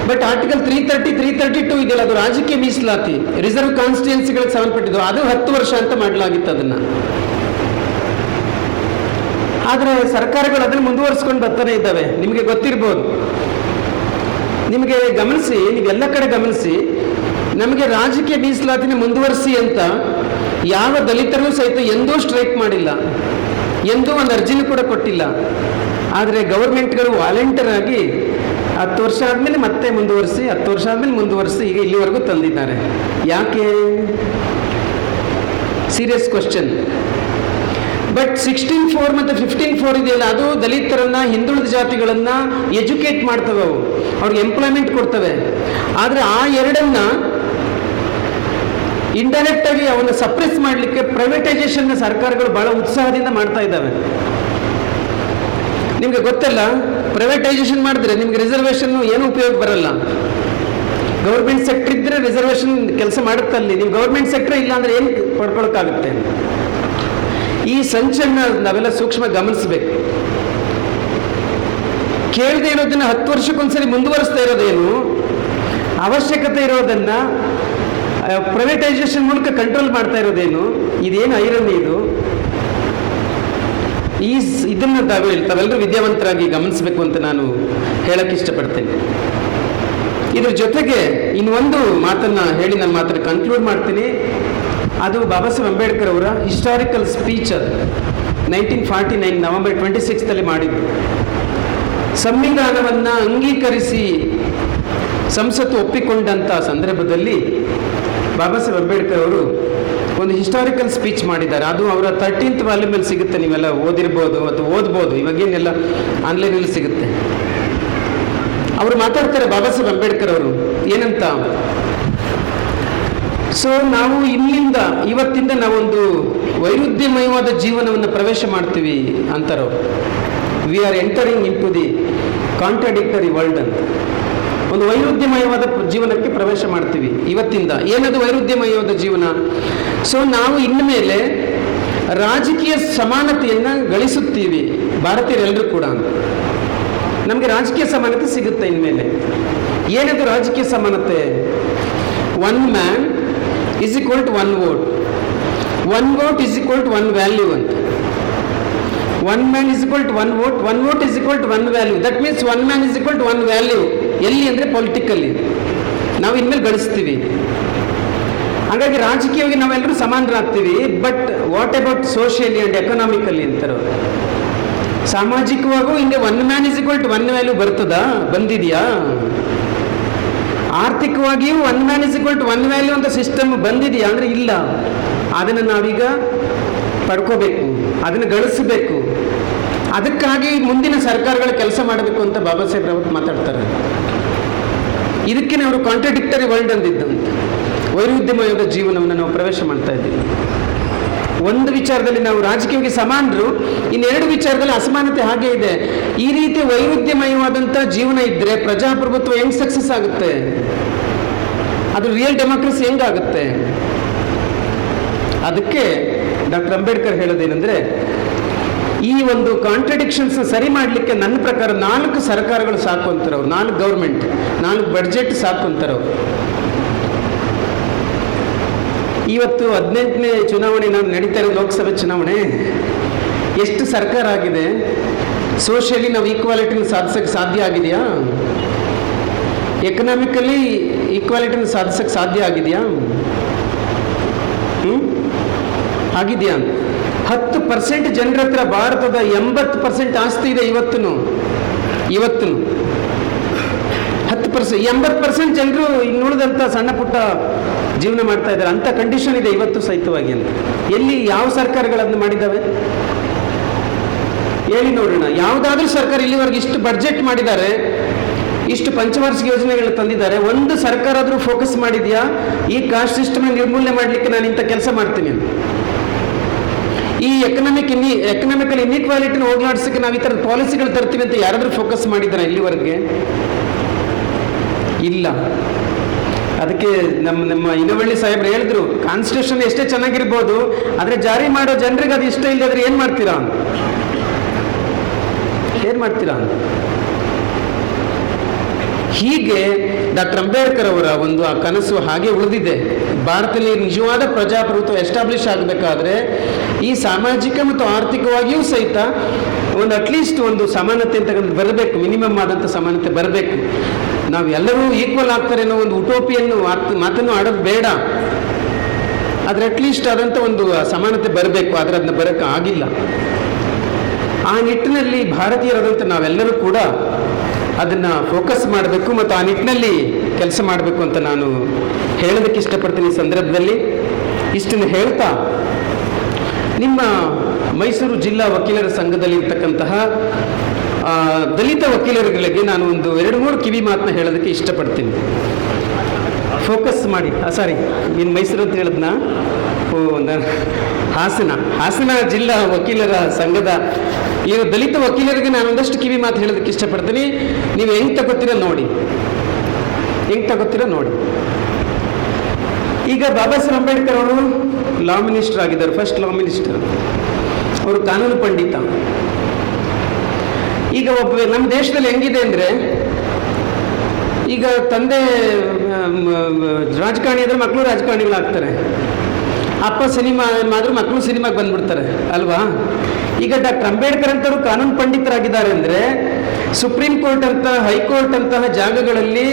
but article three thirty three thirty two ಇದೆಯಲ್ಲ, ಅದು ರಾಜಕೀಯ ಮೀಸಲಾತಿ. ರಿಸರ್ವ್ ಕಾನ್ಸ್ಟಿಟ್ಯೂನ್ಸಿಗಳಿಗೆ ಸಂಬಂಧಪಟ್ಟಿದ್ದು. ಅದು ಹತ್ತು ವರ್ಷ ಅಂತ ಮಾಡಲಾಗಿತ್ತು ಅದನ್ನ. ಆದರೆ ಸರ್ಕಾರಗಳು ಅದನ್ನು ಮುಂದುವರಿಸ್ಕೊಂಡು ಬರ್ತಾನೆ ಇದ್ದಾವೆ. ನಿಮಗೆ ಗೊತ್ತಿರ್ಬೋದು. ನಿಮಗೆ ಗಮನಿಸಿ, ನೀವೆಲ್ಲ ಕಡೆ ಗಮನಿಸಿ, ನಮಗೆ ರಾಜಕೀಯ ಮೀಸಲಾತಿನ ಮುಂದುವರಿಸಿ ಅಂತ ಯಾವ ದಲಿತರೂ ಸಹಿತ ಎಂದೂ ಸ್ಟ್ರೈಕ್ ಮಾಡಿಲ್ಲ. ಎಂದೂ ಒಂದು ಅರ್ಜಿನೂ ಕೂಡ ಕೊಟ್ಟಿಲ್ಲ. ಆದರೆ ಗೌರ್ಮೆಂಟ್ಗಳು ವಾಲಂಟಿಯರ್ ಆಗಿ ಹತ್ತು ವರ್ಷ ಆದಮೇಲೆ ಮತ್ತೆ ಮುಂದುವರಿಸಿ, ಹತ್ತು ವರ್ಷ ಆದಮೇಲೆ ಮುಂದುವರಿಸಿ ಈಗ ಇಲ್ಲಿವರೆಗೂ ತಂದಿದ್ದಾರೆ. ಯಾಕೆ? Serious question but sixteen four ಮತ್ತು ಫಿಫ್ಟೀನ್ ಫೋರ್ ಇದೆಯಲ್ಲ, ಅದು ದಲಿತರನ್ನ, ಹಿಂದುಳಿದ ಜಾತಿಗಳನ್ನ ಎಜುಕೇಟ್ ಮಾಡ್ತವೆ ಅವು. ಅವ್ರಿಗೆ ಎಂಪ್ಲಾಯ್ಮೆಂಟ್ ಕೊಡ್ತವೆ. ಆದರೆ ಆ ಎರಡನ್ನ ಇಂಡೈರೆಕ್ಟ್ ಆಗಿ ಅವನ್ನ ಸಪ್ರೆಸ್ ಮಾಡಲಿಕ್ಕೆ ಪ್ರೈವೇಟೈಸೇಷನ್ ಸರ್ಕಾರಗಳು ಬಹಳ ಉತ್ಸಾಹದಿಂದ ಮಾಡ್ತಾ ಇದ್ದಾವೆ. ನಿಮ್ಗೆ ಗೊತ್ತಲ್ಲ? ಪ್ರೈವೇಟೈಸೇಷನ್ ಮಾಡಿದ್ರೆ ನಿಮ್ಗೆ ರಿಸರ್ವೇಷನ್ ಏನು ಉಪಯೋಗ ಬರಲ್ಲ. ಗೌರ್ಮೆಂಟ್ ಸೆಕ್ಟರ್ ಇದ್ರೆ ರಿಸರ್ವೇಷನ್ ಕೆಲಸ ಮಾಡುತ್ತಲ್ಲಿ ನೀವು ಗೌರ್ಮೆಂಟ್ ಸೆಕ್ಟರ್ ಇಲ್ಲ ಅಂದ್ರೆ ಏನು ಪಡ್ಕೊಳಕ್ಕಾಗುತ್ತೆ? ಈ ಸಂಚನ್ನ ನಾವೆಲ್ಲ ಸೂಕ್ಷ್ಮ ಗಮನಿಸಬೇಕು. ಕೇಳದೆ ಇರೋದನ್ನ ಹತ್ತು ವರ್ಷಕ್ಕೊಂದ್ಸರಿ ಮುಂದುವರಿಸ್ತಾ ಇರೋದೇನು? ಅವಶ್ಯಕತೆ ಇರೋದನ್ನ ಪ್ರೈವೇಟೈಸೇಷನ್ ಮೂಲಕ ಕಂಟ್ರೋಲ್ ಮಾಡ್ತಾ ಇರೋದೇನು? ಇದೇನು ಐರನ್ ಇದು? ಈ ಇದನ್ನು ತಾವು ತಾವೆಲ್ಲರೂ ವಿದ್ಯಾವಂತರಾಗಿ ಗಮನಿಸಬೇಕು ಅಂತ ನಾನು ಹೇಳಕ್ಕೆ ಇಷ್ಟಪಡ್ತೇನೆ. ಇದ್ರ ಜೊತೆಗೆ ಇನ್ನೊಂದು ಮಾತನ್ನ ಹೇಳಿ ನಾನು ಮಾತನ್ನ ಕನ್ಕ್ಲೂಡ್ ಮಾಡ್ತೀನಿ. ಅದು ಬಾಬಾ ಸಾಹೇಬ್ ಅಂಬೇಡ್ಕರ್ ಅವರ ಹಿಸ್ಟಾರಿಕಲ್ ಸ್ಪೀಚ್ ಅದು. Nineteen forty nine November twenty ಸಿಕ್ಸ್ತಲ್ಲಿ ಮಾಡಿದ್ದು. ಸಂವಿಧಾನವನ್ನು ಅಂಗೀಕರಿಸಿ ಸಂಸತ್ತು ಒಪ್ಪಿಕೊಂಡಂಥ ಸಂದರ್ಭದಲ್ಲಿ ಬಾಬಾ ಸಾಹೇಬ್ ಅಂಬೇಡ್ಕರ್ ಅವರು ಒಂದು ಹಿಸ್ಟಾರಿಕಲ್ ಸ್ಪೀಚ್ ಮಾಡಿದ್ದಾರೆ. ಅದು ಅವರ ತರ್ಟೀನ್ತ್ ವಾಲ್ಯೂಮಲ್ಲಿ ಸಿಗುತ್ತೆ. ನೀವೆಲ್ಲ ಓದಿರ್ಬೋದು ಮತ್ತು ಓದ್ಬೋದು. ಇವಾಗೇನೆಲ್ಲ ಆನ್ಲೈನಲ್ಲಿ ಸಿಗುತ್ತೆ. ಅವರು ಮಾತಾಡ್ತಾರೆ ಬಾಬಾ ಸಾಹೇಬ್ ಅಂಬೇಡ್ಕರ್ ಅವರು. ಏನಂತ? ಸೊ ನಾವು ಇಲ್ಲಿಂದ, ಇವತ್ತಿಂದ ನಾವೊಂದು ವೈರುಧ್ಯಮಯವಾದ ಜೀವನವನ್ನು ಪ್ರವೇಶ ಮಾಡ್ತೀವಿ ಅಂತಾರವ್ರು we are entering into the contradictory world ಅಂತ. ಒಂದು ವೈರುಧ್ಯಮಯವಾದ ಜೀವನಕ್ಕೆ ಪ್ರವೇಶ ಮಾಡ್ತೀವಿ ಇವತ್ತಿಂದ. ಏನದು ವೈರುಧ್ಯಮಯವಾದ ಜೀವನ? ಸೊ ನಾವು ಇನ್ಮೇಲೆ ರಾಜಕೀಯ ಸಮಾನತೆಯನ್ನು ಗಳಿಸುತ್ತೀವಿ. ಭಾರತೀಯರೆಲ್ಲರೂ ಕೂಡ. ನಮಗೆ ರಾಜಕೀಯ ಸಮಾನತೆ ಸಿಗುತ್ತೆ ಇನ್ಮೇಲೆ ಏನದು ರಾಜಕೀಯ ಸಮಾನತೆ? One man is equal to one vote one vote is equal to one value ಅಂತ. One man is equal to one vote one vote is equal to one value that means one man is equal to one value ಎಲ್ಲಿ ಅಂದರೆ politically ನಾವು ಇನ್ಮೇಲೆ ಗಳಿಸ್ತೀವಿ. ಹಾಗಾಗಿ ರಾಜಕೀಯವಾಗಿ ನಾವೆಲ್ಲರೂ ಸಮಾನರಾಗ್ತೀವಿ but what about socially and economically ಅಂತಾರೆ ಸಾಮಾಜಿಕವಾಗೂ ಹಿಂಗೆ one man is equal to one value ಬರ್ತದ? ಬಂದಿದೆಯಾ? ಆರ್ಥಿಕವಾಗಿಯೂ one man is equal to one value ಅಂತ ಸಿಸ್ಟಮ್ ಬಂದಿದೆಯಾ? ಅಂದರೆ ಇಲ್ಲ. ಅದನ್ನು ನಾವೀಗ ಪಡ್ಕೋಬೇಕು, ಅದನ್ನು ಗಳಿಸಬೇಕು. ಅದಕ್ಕಾಗಿ ಮುಂದಿನ ಸರ್ಕಾರಗಳು ಕೆಲಸ ಮಾಡಬೇಕು ಅಂತ ಬಾಬಾ ಸಾಹೇಬ್ ಅವತ್ತು ಮಾತಾಡ್ತಾರೆ. ಇದಕ್ಕೆ ಅವರು ಕಾಂಟ್ರಡಿಕ್ಟರಿ ವರ್ಲ್ಡ್ ಅಂದಿದ್ದಂತೆ ವೈರುದ್ಯಮಯದ ಜೀವನವನ್ನು ನಾವು ಪ್ರವೇಶ ಮಾಡ್ತಾ ಇದ್ದೀವಿ. ಒಂದು ವಿಚಾರದಲ್ಲಿ ನಾವು ರಾಜಕೀಯವಾಗಿ ಸಮಾನರು, ಇನ್ನೆರಡು ವಿಚಾರದಲ್ಲಿ ಅಸಮಾನತೆ ಹಾಗೆ ಇದೆ. ಈ ರೀತಿ ವೈರುಧ್ಯಮಯವಾದಂತಹ ಜೀವನ ಇದ್ರೆ ಪ್ರಜಾಪ್ರಭುತ್ವ ಹೆಂಗ್ ಸಕ್ಸಸ್ ಆಗುತ್ತೆ? ಅದು ರಿಯಲ್ ಡೆಮೋಕ್ರಸಿ ಹೆಂಗಾಗುತ್ತೆ? ಅದಕ್ಕೆ ಡಾಕ್ಟರ್ ಅಂಬೇಡ್ಕರ್ ಹೇಳೋದೇನೆಂದ್ರೆ ಈ ಒಂದು ಕಾಂಟ್ರಡಿಕ್ಷನ್ಸ್ ಸರಿ ಮಾಡಲಿಕ್ಕೆ ನನ್ನ ಪ್ರಕಾರ ನಾಲ್ಕು ಸರ್ಕಾರಗಳು ಸಾಕು ಅಂತಾರವ್ರು. ನಾಲ್ಕು ಗೌರ್ಮೆಂಟ್ ನಾಲ್ಕು ಬಡ್ಜೆಟ್ ಸಾಕು ಅಂತಾರವ್ರು. ಇವತ್ತು ಹದಿನೆಂಟನೇ ಚುನಾವಣೆ ನಾವು ನಡೀತಾ ಇರೋ ಲೋಕಸಭೆ ಚುನಾವಣೆ. ಎಷ್ಟು ಸರ್ಕಾರ ಆಗಿದೆ? ಸೋಷಿಯಲಿ ನಾವು ಈಕ್ವಾಲಿಟಿನ ಸಾಧಿಸಕ್ಕೆ ಸಾಧ್ಯ ಆಗಿದೆಯಾ? ಎಕನಾಮಿಕಲಿ ಈಕ್ವಾಲಿಟಿನ ಸಾಧಿಸಕ್ಕೆ ಸಾಧ್ಯ ಆಗಿದೆಯಾ? ಹ್ಞೂ ಆಗಿದೆಯಾ ಹತ್ತು ಪರ್ಸೆಂಟ್ ಜನರ ಹತ್ರ ಭಾರತದ ಎಂಬತ್ತು ಪರ್ಸೆಂಟ್ ಆಸ್ತಿ ಇದೆ ಇವತ್ತು ಇವತ್ತು ಹತ್ತು ಪರ್ಸೆಂಟ್ ಎಂಬತ್ತು ಪರ್ಸೆಂಟ್ ಜನರು ಇನ್ನುಳಿದಂಥ ಸಣ್ಣ ಪುಟ್ಟ ಜೀವನ ಮಾಡ್ತಾ ಇದ್ದಾರೆ. ಅಂಥ ಕಂಡೀಷನ್ ಇದೆ ಇವತ್ತು ಸಹಿತವಾಗಿ ಅಂತ. ಎಲ್ಲಿ ಯಾವ ಸರ್ಕಾರಗಳನ್ನು ಮಾಡಿದ್ದಾವೆ? ಹೇಳಿ ನೋಡೋಣ. ಯಾವುದಾದ್ರೂ ಸರ್ಕಾರ ಇಲ್ಲಿವರೆಗೆ ಇಷ್ಟು ಬಡ್ಜೆಟ್ ಮಾಡಿದ್ದಾರೆ, ಇಷ್ಟು ಪಂಚವಾರ್ಷಿಕ ಯೋಜನೆಗಳು ತಂದಿದ್ದಾರೆ, ಒಂದು ಸರ್ಕಾರ ಆದರೂ ಫೋಕಸ್ ಮಾಡಿದ್ಯಾ? ಈ ಕಾಸ್ಟ್ ಸಿಸ್ಟಮ್ ನಿರ್ಮೂಲನೆ ಮಾಡಲಿಕ್ಕೆ ನಾನು ಇಂಥ ಕೆಲಸ ಮಾಡ್ತೀನಿ ಈ ಎಕನಾಮಿಕ್ ಇನ್ ಎಕನಾಮಿಕಲ್ ಇನ್ಇಕ್ವಾಲಿಟಿನ ಹೋಗ್ಲಾಡ್ಸಕ್ಕೆ ನಾವು ಈ ಥರದ ಪಾಲಿಸಿಗಳು ತರ್ತೀವಿ ಅಂತ ಯಾರಾದರೂ ಫೋಕಸ್ ಮಾಡಿದ್ದಾರೆ ಇಲ್ಲಿವರೆಗೆ? ಇಲ್ಲ. ಅದಕ್ಕೆ ನಮ್ಮ ನಮ್ಮ ಇನವಳ್ಳಿ ಸಾಹೇಬ್ರು ಹೇಳಿದ್ರು ಕಾನ್ಸ್ಟಿಟ್ಯೂಷನ್ ಎಷ್ಟೇ ಚೆನ್ನಾಗಿರ್ಬೋದು, ಆದರೆ ಜಾರಿ ಮಾಡೋ ಜನರಿಗೆ ಅದು ಇಷ್ಟ ಇಲ್ಲದ್ರೆ ಏನು ಮಾಡ್ತೀರಾ? ಏನು ಮಾಡ್ತೀರಾ? ಹೀಗೆ ಡಾಕ್ಟರ್ ಅಂಬೇಡ್ಕರ್ ಅವರ ಒಂದು ಆ ಕನಸು ಹಾಗೆ ಉಳಿದಿದೆ. ಭಾರತದಲ್ಲಿ ನಿಜವಾದ ಪ್ರಜಾಪ್ರಭುತ್ವ ಎಸ್ಟಾಬ್ಲಿಷ್ ಆಗಬೇಕಾದ್ರೆ ಈ ಸಾಮಾಜಿಕ ಮತ್ತು ಆರ್ಥಿಕವಾಗಿಯೂ ಸಹಿತ ಒಂದು ಅಟ್ಲೀಸ್ಟ್ ಒಂದು ಸಮಾನತೆ ಅಂತ ಬರಬೇಕು ಮಿನಿಮಮ್ ಆದಂಥ ಸಮಾನತೆ ಬರಬೇಕು. ನಾವು ಎಲ್ಲರೂ ಈಕ್ವಲ್ ಆಗ್ತಾರೆ ಅನ್ನೋ ಒಂದು ಉಟೋಪಿಯನ್ನು ಮಾತು- ಮಾತನ್ನು ಆಡೋದು ಬೇಡ. ಆದರೆ ಅಟ್ಲೀಸ್ಟ್ ಆದಂಥ ಒಂದು ಸಮಾನತೆ ಬರಬೇಕು, ಆದರೆ ಅದನ್ನ ಬರೋಕ್ಕೆ ಆಗಿಲ್ಲ. ಆ ನಿಟ್ಟಿನಲ್ಲಿ ಭಾರತೀಯರಾದಂಥ ನಾವೆಲ್ಲರೂ ಕೂಡ ಅದನ್ನು ಫೋಕಸ್ ಮಾಡಬೇಕು ಮತ್ತು ಆ ನಿಟ್ಟಿನಲ್ಲಿ ಕೆಲಸ ಮಾಡಬೇಕು ಅಂತ ನಾನು ಹೇಳೋದಕ್ಕೆ ಇಷ್ಟಪಡ್ತೀನಿ ಈ ಸಂದರ್ಭದಲ್ಲಿ. ಇಷ್ಟನ್ನು ಹೇಳ್ತಾ ನಿಮ್ಮ ಮೈಸೂರು ಜಿಲ್ಲಾ ವಕೀಲರ ಸಂಘದಲ್ಲಿ ಇರ್ತಕ್ಕಂತಹ ದಲಿತ ವಕೀಲರುಗಳಿಗೆ ನಾನು ಒಂದು ಎರಡು ಮೂರು ಕಿವಿ ಮಾತನ್ನ ಹೇಳೋದಕ್ಕೆ ಇಷ್ಟಪಡ್ತೀನಿ. ಫೋಕಸ್ ಮಾಡಿ. ಸಾರಿ ನೀನು ಮೈಸೂರು ಅಂತ ಹೇಳಿದ್ನಾ? ಓ ನಾನು ಹಾಸನ. ಹಾಸನ ಜಿಲ್ಲಾ ವಕೀಲರ ಸಂಘದ ಈ ದಲಿತ ವಕೀಲರಿಗೆ ನಾನು ಒಂದಷ್ಟು ಕಿವಿ ಮಾತು ಹೇಳೋದಕ್ಕೆ ಇಷ್ಟಪಡ್ತೀನಿ. ನೀವು ಹೆಂಗೆ ತಗೋತೀರ ನೋಡಿ. ಹೆಂಗೆ ತಗೋತೀರ ನೋಡಿ. ಈಗ ಬಾಬಾ ಸಾಹೇಬ್ ಅಂಬೇಡ್ಕರ್ ಅವರು ಲಾ ಮಿನಿಸ್ಟರ್ ಆಗಿದ್ದಾರೆ ಫಸ್ಟ್ ಲಾ ಮಿನಿಸ್ಟರ್ ಅವರು ಕಾನೂನು ಪಂಡಿತ. ಈಗ ಒಬ್ಬ, ನಮ್ಮ ದೇಶದಲ್ಲಿ ಹೆಂಗಿದೆ ಅಂದರೆ, ಈಗ ತಂದೆ ರಾಜಕಾರಣಿ ಆದರೆ ಮಕ್ಕಳು ರಾಜಕಾರಣಿಗಳಾಗ್ತಾರೆ. ಅಪ್ಪ ಸಿನಿಮಾ ಮಾಡಿದ್ರು ಮಕ್ಕಳು ಸಿನಿಮಾಗೆ ಬಂದ್ಬಿಡ್ತಾರೆ, ಅಲ್ವಾ? ಈಗ ಡಾಕ್ಟರ್ ಅಂಬೇಡ್ಕರ್ ಅಂತವರು ಕಾನೂನು ಪಂಡಿತರಾಗಿದ್ದಾರೆ ಅಂದರೆ, ಸುಪ್ರೀಂ ಕೋರ್ಟ್ ಅಂತ ಹೈಕೋರ್ಟ್ ಅಂತಹ ಜಾಗಗಳಲ್ಲಿ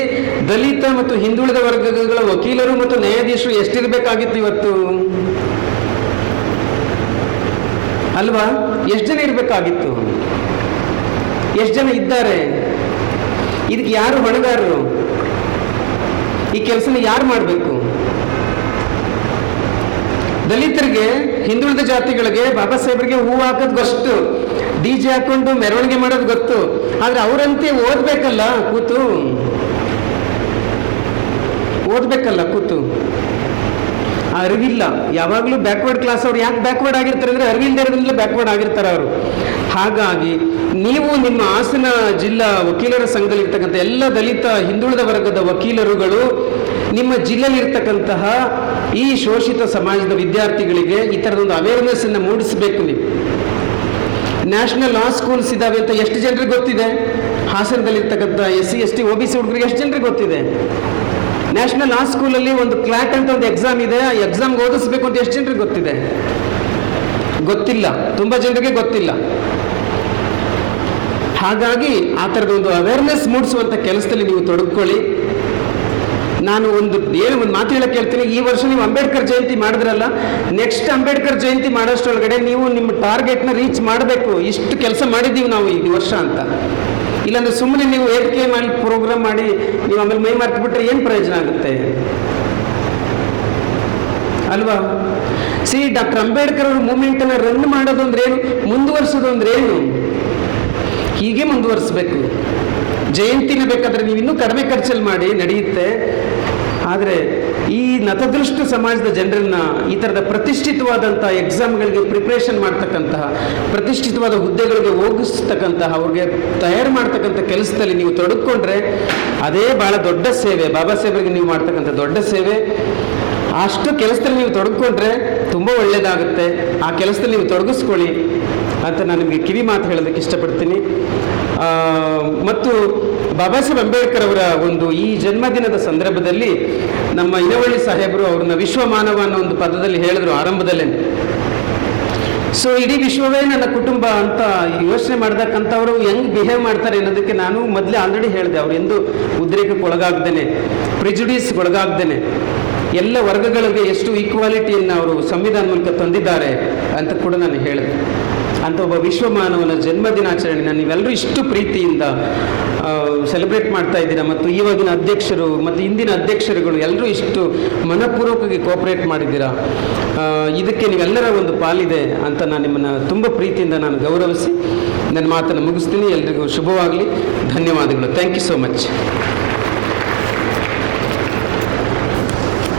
ದಲಿತ ಮತ್ತು ಹಿಂದುಳಿದ ವರ್ಗಗಳ ವಕೀಲರು ಮತ್ತು ನ್ಯಾಯಾಧೀಶರು ಎಷ್ಟಿರಬೇಕಾಗಿತ್ತು ಇವತ್ತು? ಅಲ್ವಾ? ಎಷ್ಟು ಜನ ಇರಬೇಕಾಗಿತ್ತು? ಎಷ್ಟು ಜನ ಇದ್ದಾರೆ? ಇದಕ್ಕೆ ಯಾರು ಹೊಣೆಗಾರರು? ಈ ಕೆಲಸನ ಯಾರು ಮಾಡಬೇಕು? ದಲಿತರಿಗೆ, ಹಿಂದುಳಿದ ಜಾತಿಗಳಿಗೆ ಬಾಬಾ ಸಾಹೇಬರಿಗೆ ಹೂ ಹಾಕೋದು ಗೊತ್ತು ಡಿ ಜೆ ಹಾಕೊಂಡು ಮೆರವಣಿಗೆ ಮಾಡೋದು ಗೊತ್ತು. ಆದ್ರೆ ಅವರಂತೆ ಓದ್ಬೇಕಲ್ಲ, ಕೂತು. ಓದ್ಬೇಕಲ್ಲ, ಕೂತು. ಅರಿವಿಲ್ಲ. ಯಾವಾಗಲೂ ಬ್ಯಾಕ್ವರ್ಡ್ ಕ್ಲಾಸ್ ಅವ್ರು ಯಾಕೆ ಬ್ಯಾಕ್ವರ್ಡ್ ಆಗಿರ್ತಾರೆ ಅಂದ್ರೆ ಅರಿವಿಲ್ಲದೆ ಬ್ಯಾಕ್ವರ್ಡ್ ಆಗಿರ್ತಾರೆ ಅವರು. ಹಾಗಾಗಿ ನೀವು ನಿಮ್ಮ ಹಾಸನ ಜಿಲ್ಲಾ ವಕೀಲರ ಸಂಘದಲ್ಲಿರ್ತಕ್ಕಂಥ ಎಲ್ಲ ದಲಿತ ಹಿಂದುಳಿದ ವರ್ಗದ ವಕೀಲರುಗಳು ನಿಮ್ಮ ಜಿಲ್ಲೆಯಲ್ಲಿರ್ತಕ್ಕಂತಹ ಈ ಶೋಷಿತ ಸಮಾಜದ ವಿದ್ಯಾರ್ಥಿಗಳಿಗೆ ಈ ಥರದೊಂದು ಅವೇರ್ನೆಸ್ ಅನ್ನು ಮೂಡಿಸಬೇಕು ನೀವು. ನ್ಯಾಷನಲ್ ಲಾ ಸ್ಕೂಲ್ಸ್ ಇದ್ದಾವೆ ಅಂತ ಎಷ್ಟು ಜನರಿಗೆ ಗೊತ್ತಿದೆ? ಹಾಸನದಲ್ಲಿರ್ತಕ್ಕಂಥ S C S T O B C ಹುಡುಗರಿಗೆ ಎಷ್ಟು ಜನರಿಗೆ ಗೊತ್ತಿದೆ? ನ್ಯಾಷನಲ್ ಲಾ ಸ್ಕೂಲಲ್ಲಿ ಒಂದು ಕ್ಲಾಟ್ ಅಂತ ಒಂದು ಎಕ್ಸಾಮ್ ಇದೆ. ಆ ಎಕ್ಸಾಮ್ಗೆ ಓದಿಸ್ಬೇಕು ಅಂತ ಎಷ್ಟು ಜನರಿಗೆ ಗೊತ್ತಿದೆ? ಗೊತ್ತಿಲ್ಲ. ತುಂಬ ಜನರಿಗೆ ಗೊತ್ತಿಲ್ಲ. ಹಾಗಾಗಿ ಆ ಥರದ ಒಂದು ಅವೇರ್ನೆಸ್ ಮೂಡಿಸುವಂಥ ಕೆಲಸದಲ್ಲಿ ನೀವು ತೊಡಗಿಕೊಳ್ಳಿ ನಾನು ಒಂದು, ಏನು ಒಂದು ಮಾತು ಹೇಳಕ್ಕೆ ಹೇಳ್ತೀನಿ. ಈ ವರ್ಷ ನೀವು ಅಂಬೇಡ್ಕರ್ ಜಯಂತಿ ಮಾಡಿದ್ರಲ್ಲ ನೆಕ್ಸ್ಟ್ ಅಂಬೇಡ್ಕರ್ ಜಯಂತಿ ಮಾಡೋಷ್ಟರೊಳಗಡೆ ನೀವು ನಿಮ್ಮ ಟಾರ್ಗೆಟ್ನ ರೀಚ್ ಮಾಡಬೇಕು. ಇಷ್ಟು ಕೆಲಸ ಮಾಡಿದ್ದೀವಿ ನಾವು ಈ ವರ್ಷ ಅಂತ. ಇಲ್ಲಾಂದ್ರೆ ಸುಮ್ಮನೆ ನೀವು ವೇದಿಕೆ ಮಾಡಿ ಪ್ರೋಗ್ರಾಮ್ ಮಾಡಿ ನೀವು ಆಮೇಲೆ ಮೈ ಮರ್ತು ಬಿಟ್ರೆ ಏನು ಪ್ರಯೋಜನ ಆಗುತ್ತೆ? ಅಲ್ವಾ? ಸಿ, ಡಾಕ್ಟರ್ ಅಂಬೇಡ್ಕರ್ ಅವ್ರ ಅನ್ನ ರನ್ ಮಾಡೋದು ಅಂದ್ರೆ ಏನು? ಮುಂದುವರಿಸೋದು ಅಂದ್ರೆ ಏನು? ಹೀಗೆ ಮುಂದುವರಿಸಬೇಕು. ಜಯಂತಿನ ಬೇಕಾದ್ರೆ ನೀವು ಇನ್ನೂ ಕಡಿಮೆ ಖರ್ಚಲ್ಲಿ ಮಾಡಿ ನಡೆಯುತ್ತೆ. ಆದರೆ ಈ ನತದೃಷ್ಟ ಸಮಾಜದ ಜನರನ್ನ ಈ ಥರದ ಪ್ರತಿಷ್ಠಿತವಾದಂಥ ಎಕ್ಸಾಮ್ಗಳಿಗೆ ಪ್ರಿಪ್ರೇಷನ್ ಮಾಡ್ತಕ್ಕಂತಹ, ಪ್ರತಿಷ್ಠಿತವಾದ ಹುದ್ದೆಗಳಿಗೆ ಹೋಗಿಸ್ತಕ್ಕಂತಹ, ಅವ್ರಿಗೆ ತಯಾರು ಮಾಡ್ತಕ್ಕಂಥ ಕೆಲಸದಲ್ಲಿ ನೀವು ತೊಡಗಿಕೊಂಡ್ರೆ ಅದೇ ಬಹಳ ದೊಡ್ಡ ಸೇವೆ. ಬಾಬಾ ಸಾಹೇಬರಿಗೆ ನೀವು ಮಾಡ್ತಕ್ಕಂಥ ದೊಡ್ಡ ಸೇವೆ. ಅಷ್ಟು ಕೆಲಸದಲ್ಲಿ ನೀವು ತೊಡಗಿಕೊಂಡ್ರೆ ತುಂಬ ಒಳ್ಳೆಯದಾಗುತ್ತೆ ಆ ಕೆಲಸದಲ್ಲಿ ನೀವು ತೊಡಗಿಸ್ಕೊಳ್ಳಿ. ಅಂತ ನಾನು ನಿಮಗೆ ಕಿವಿ ಮಾತು ಹೇಳೋದಕ್ಕೆ ಇಷ್ಟಪಡ್ತೀನಿ. ಮತ್ತು ಬಾಬಾ ಸಾಹೇಬ್ ಅಂಬೇಡ್ಕರ್ ಅವರ ಒಂದು ಈ ಜನ್ಮದಿನದ ಸಂದರ್ಭದಲ್ಲಿ ನಮ್ಮ ಇನವಳ್ಳಿ ಸಾಹೇಬರು ಅವ್ರನ್ನ ವಿಶ್ವಮಾನವ ಅನ್ನೋ ಒಂದು ಪದದಲ್ಲಿ ಹೇಳಿದ್ರು ಆರಂಭದಲ್ಲೇ. ಸೊ ಇಡೀ ವಿಶ್ವವೇ ನನ್ನ ಕುಟುಂಬ ಅಂತ ಯೋಚನೆ ಮಾಡ್ದಕ್ಕಂಥವ್ರು ಹೆಂಗ್ ಬಿಹೇವ್ ಮಾಡ್ತಾರೆ ಅನ್ನೋದಕ್ಕೆ ನಾನು ಮೊದಲೇ ಆಲ್ರೆಡಿ ಹೇಳಿದೆ. ಅವ್ರು ಎಂದು ಉದ್ರೇಕಕ್ಕೆ ಒಳಗಾಗ್ದೇನೆ ಪ್ರಿಜುಡೀಸ್ಗೆ ಒಳಗಾಗ್ದೇನೆ, ಎಲ್ಲ ವರ್ಗಗಳಿಗೆ ಎಷ್ಟು ಈಕ್ವಾಲಿಟಿಯನ್ನು ಅವರು ಸಂವಿಧಾನ ಮೂಲಕ ತಂದಿದ್ದಾರೆ ಅಂತ ಕೂಡ ನಾನು ಹೇಳಿದೆ. ಅಂತ ಒಬ್ಬ ವಿಶ್ವ ಮಾನವನ ಜನ್ಮದಿನಾಚರಣೆನ ನೀವೆಲ್ಲರೂ ಇಷ್ಟು ಪ್ರೀತಿಯಿಂದ ಸೆಲೆಬ್ರೇಟ್ ಮಾಡ್ತಾ ಇದ್ದೀರಾ? ಮತ್ತು ಇವಾಗಿನ ಅಧ್ಯಕ್ಷರು ಮತ್ತು ಇಂದಿನ ಅಧ್ಯಕ್ಷರುಗಳು ಎಲ್ಲರೂ ಇಷ್ಟು ಮನಪೂರ್ವಕವಾಗಿ ಕೋಪರೇಟ್ ಮಾಡಿದ್ದೀರಾ? ಇದಕ್ಕೆ ನೀವೆಲ್ಲರ ಒಂದು ಪಾಲಿದೆ ಅಂತ ನಾನು ನಿಮ್ಮನ್ನು ತುಂಬ ಪ್ರೀತಿಯಿಂದ ನಾನು ಗೌರವಿಸಿ, ನನ್ನ ಮಾತನ್ನು ಮುಗಿಸ್ತೀನಿ. ಎಲ್ರಿಗೂ ಶುಭವಾಗಲಿ. ಧನ್ಯವಾದಗಳು. Thank you so much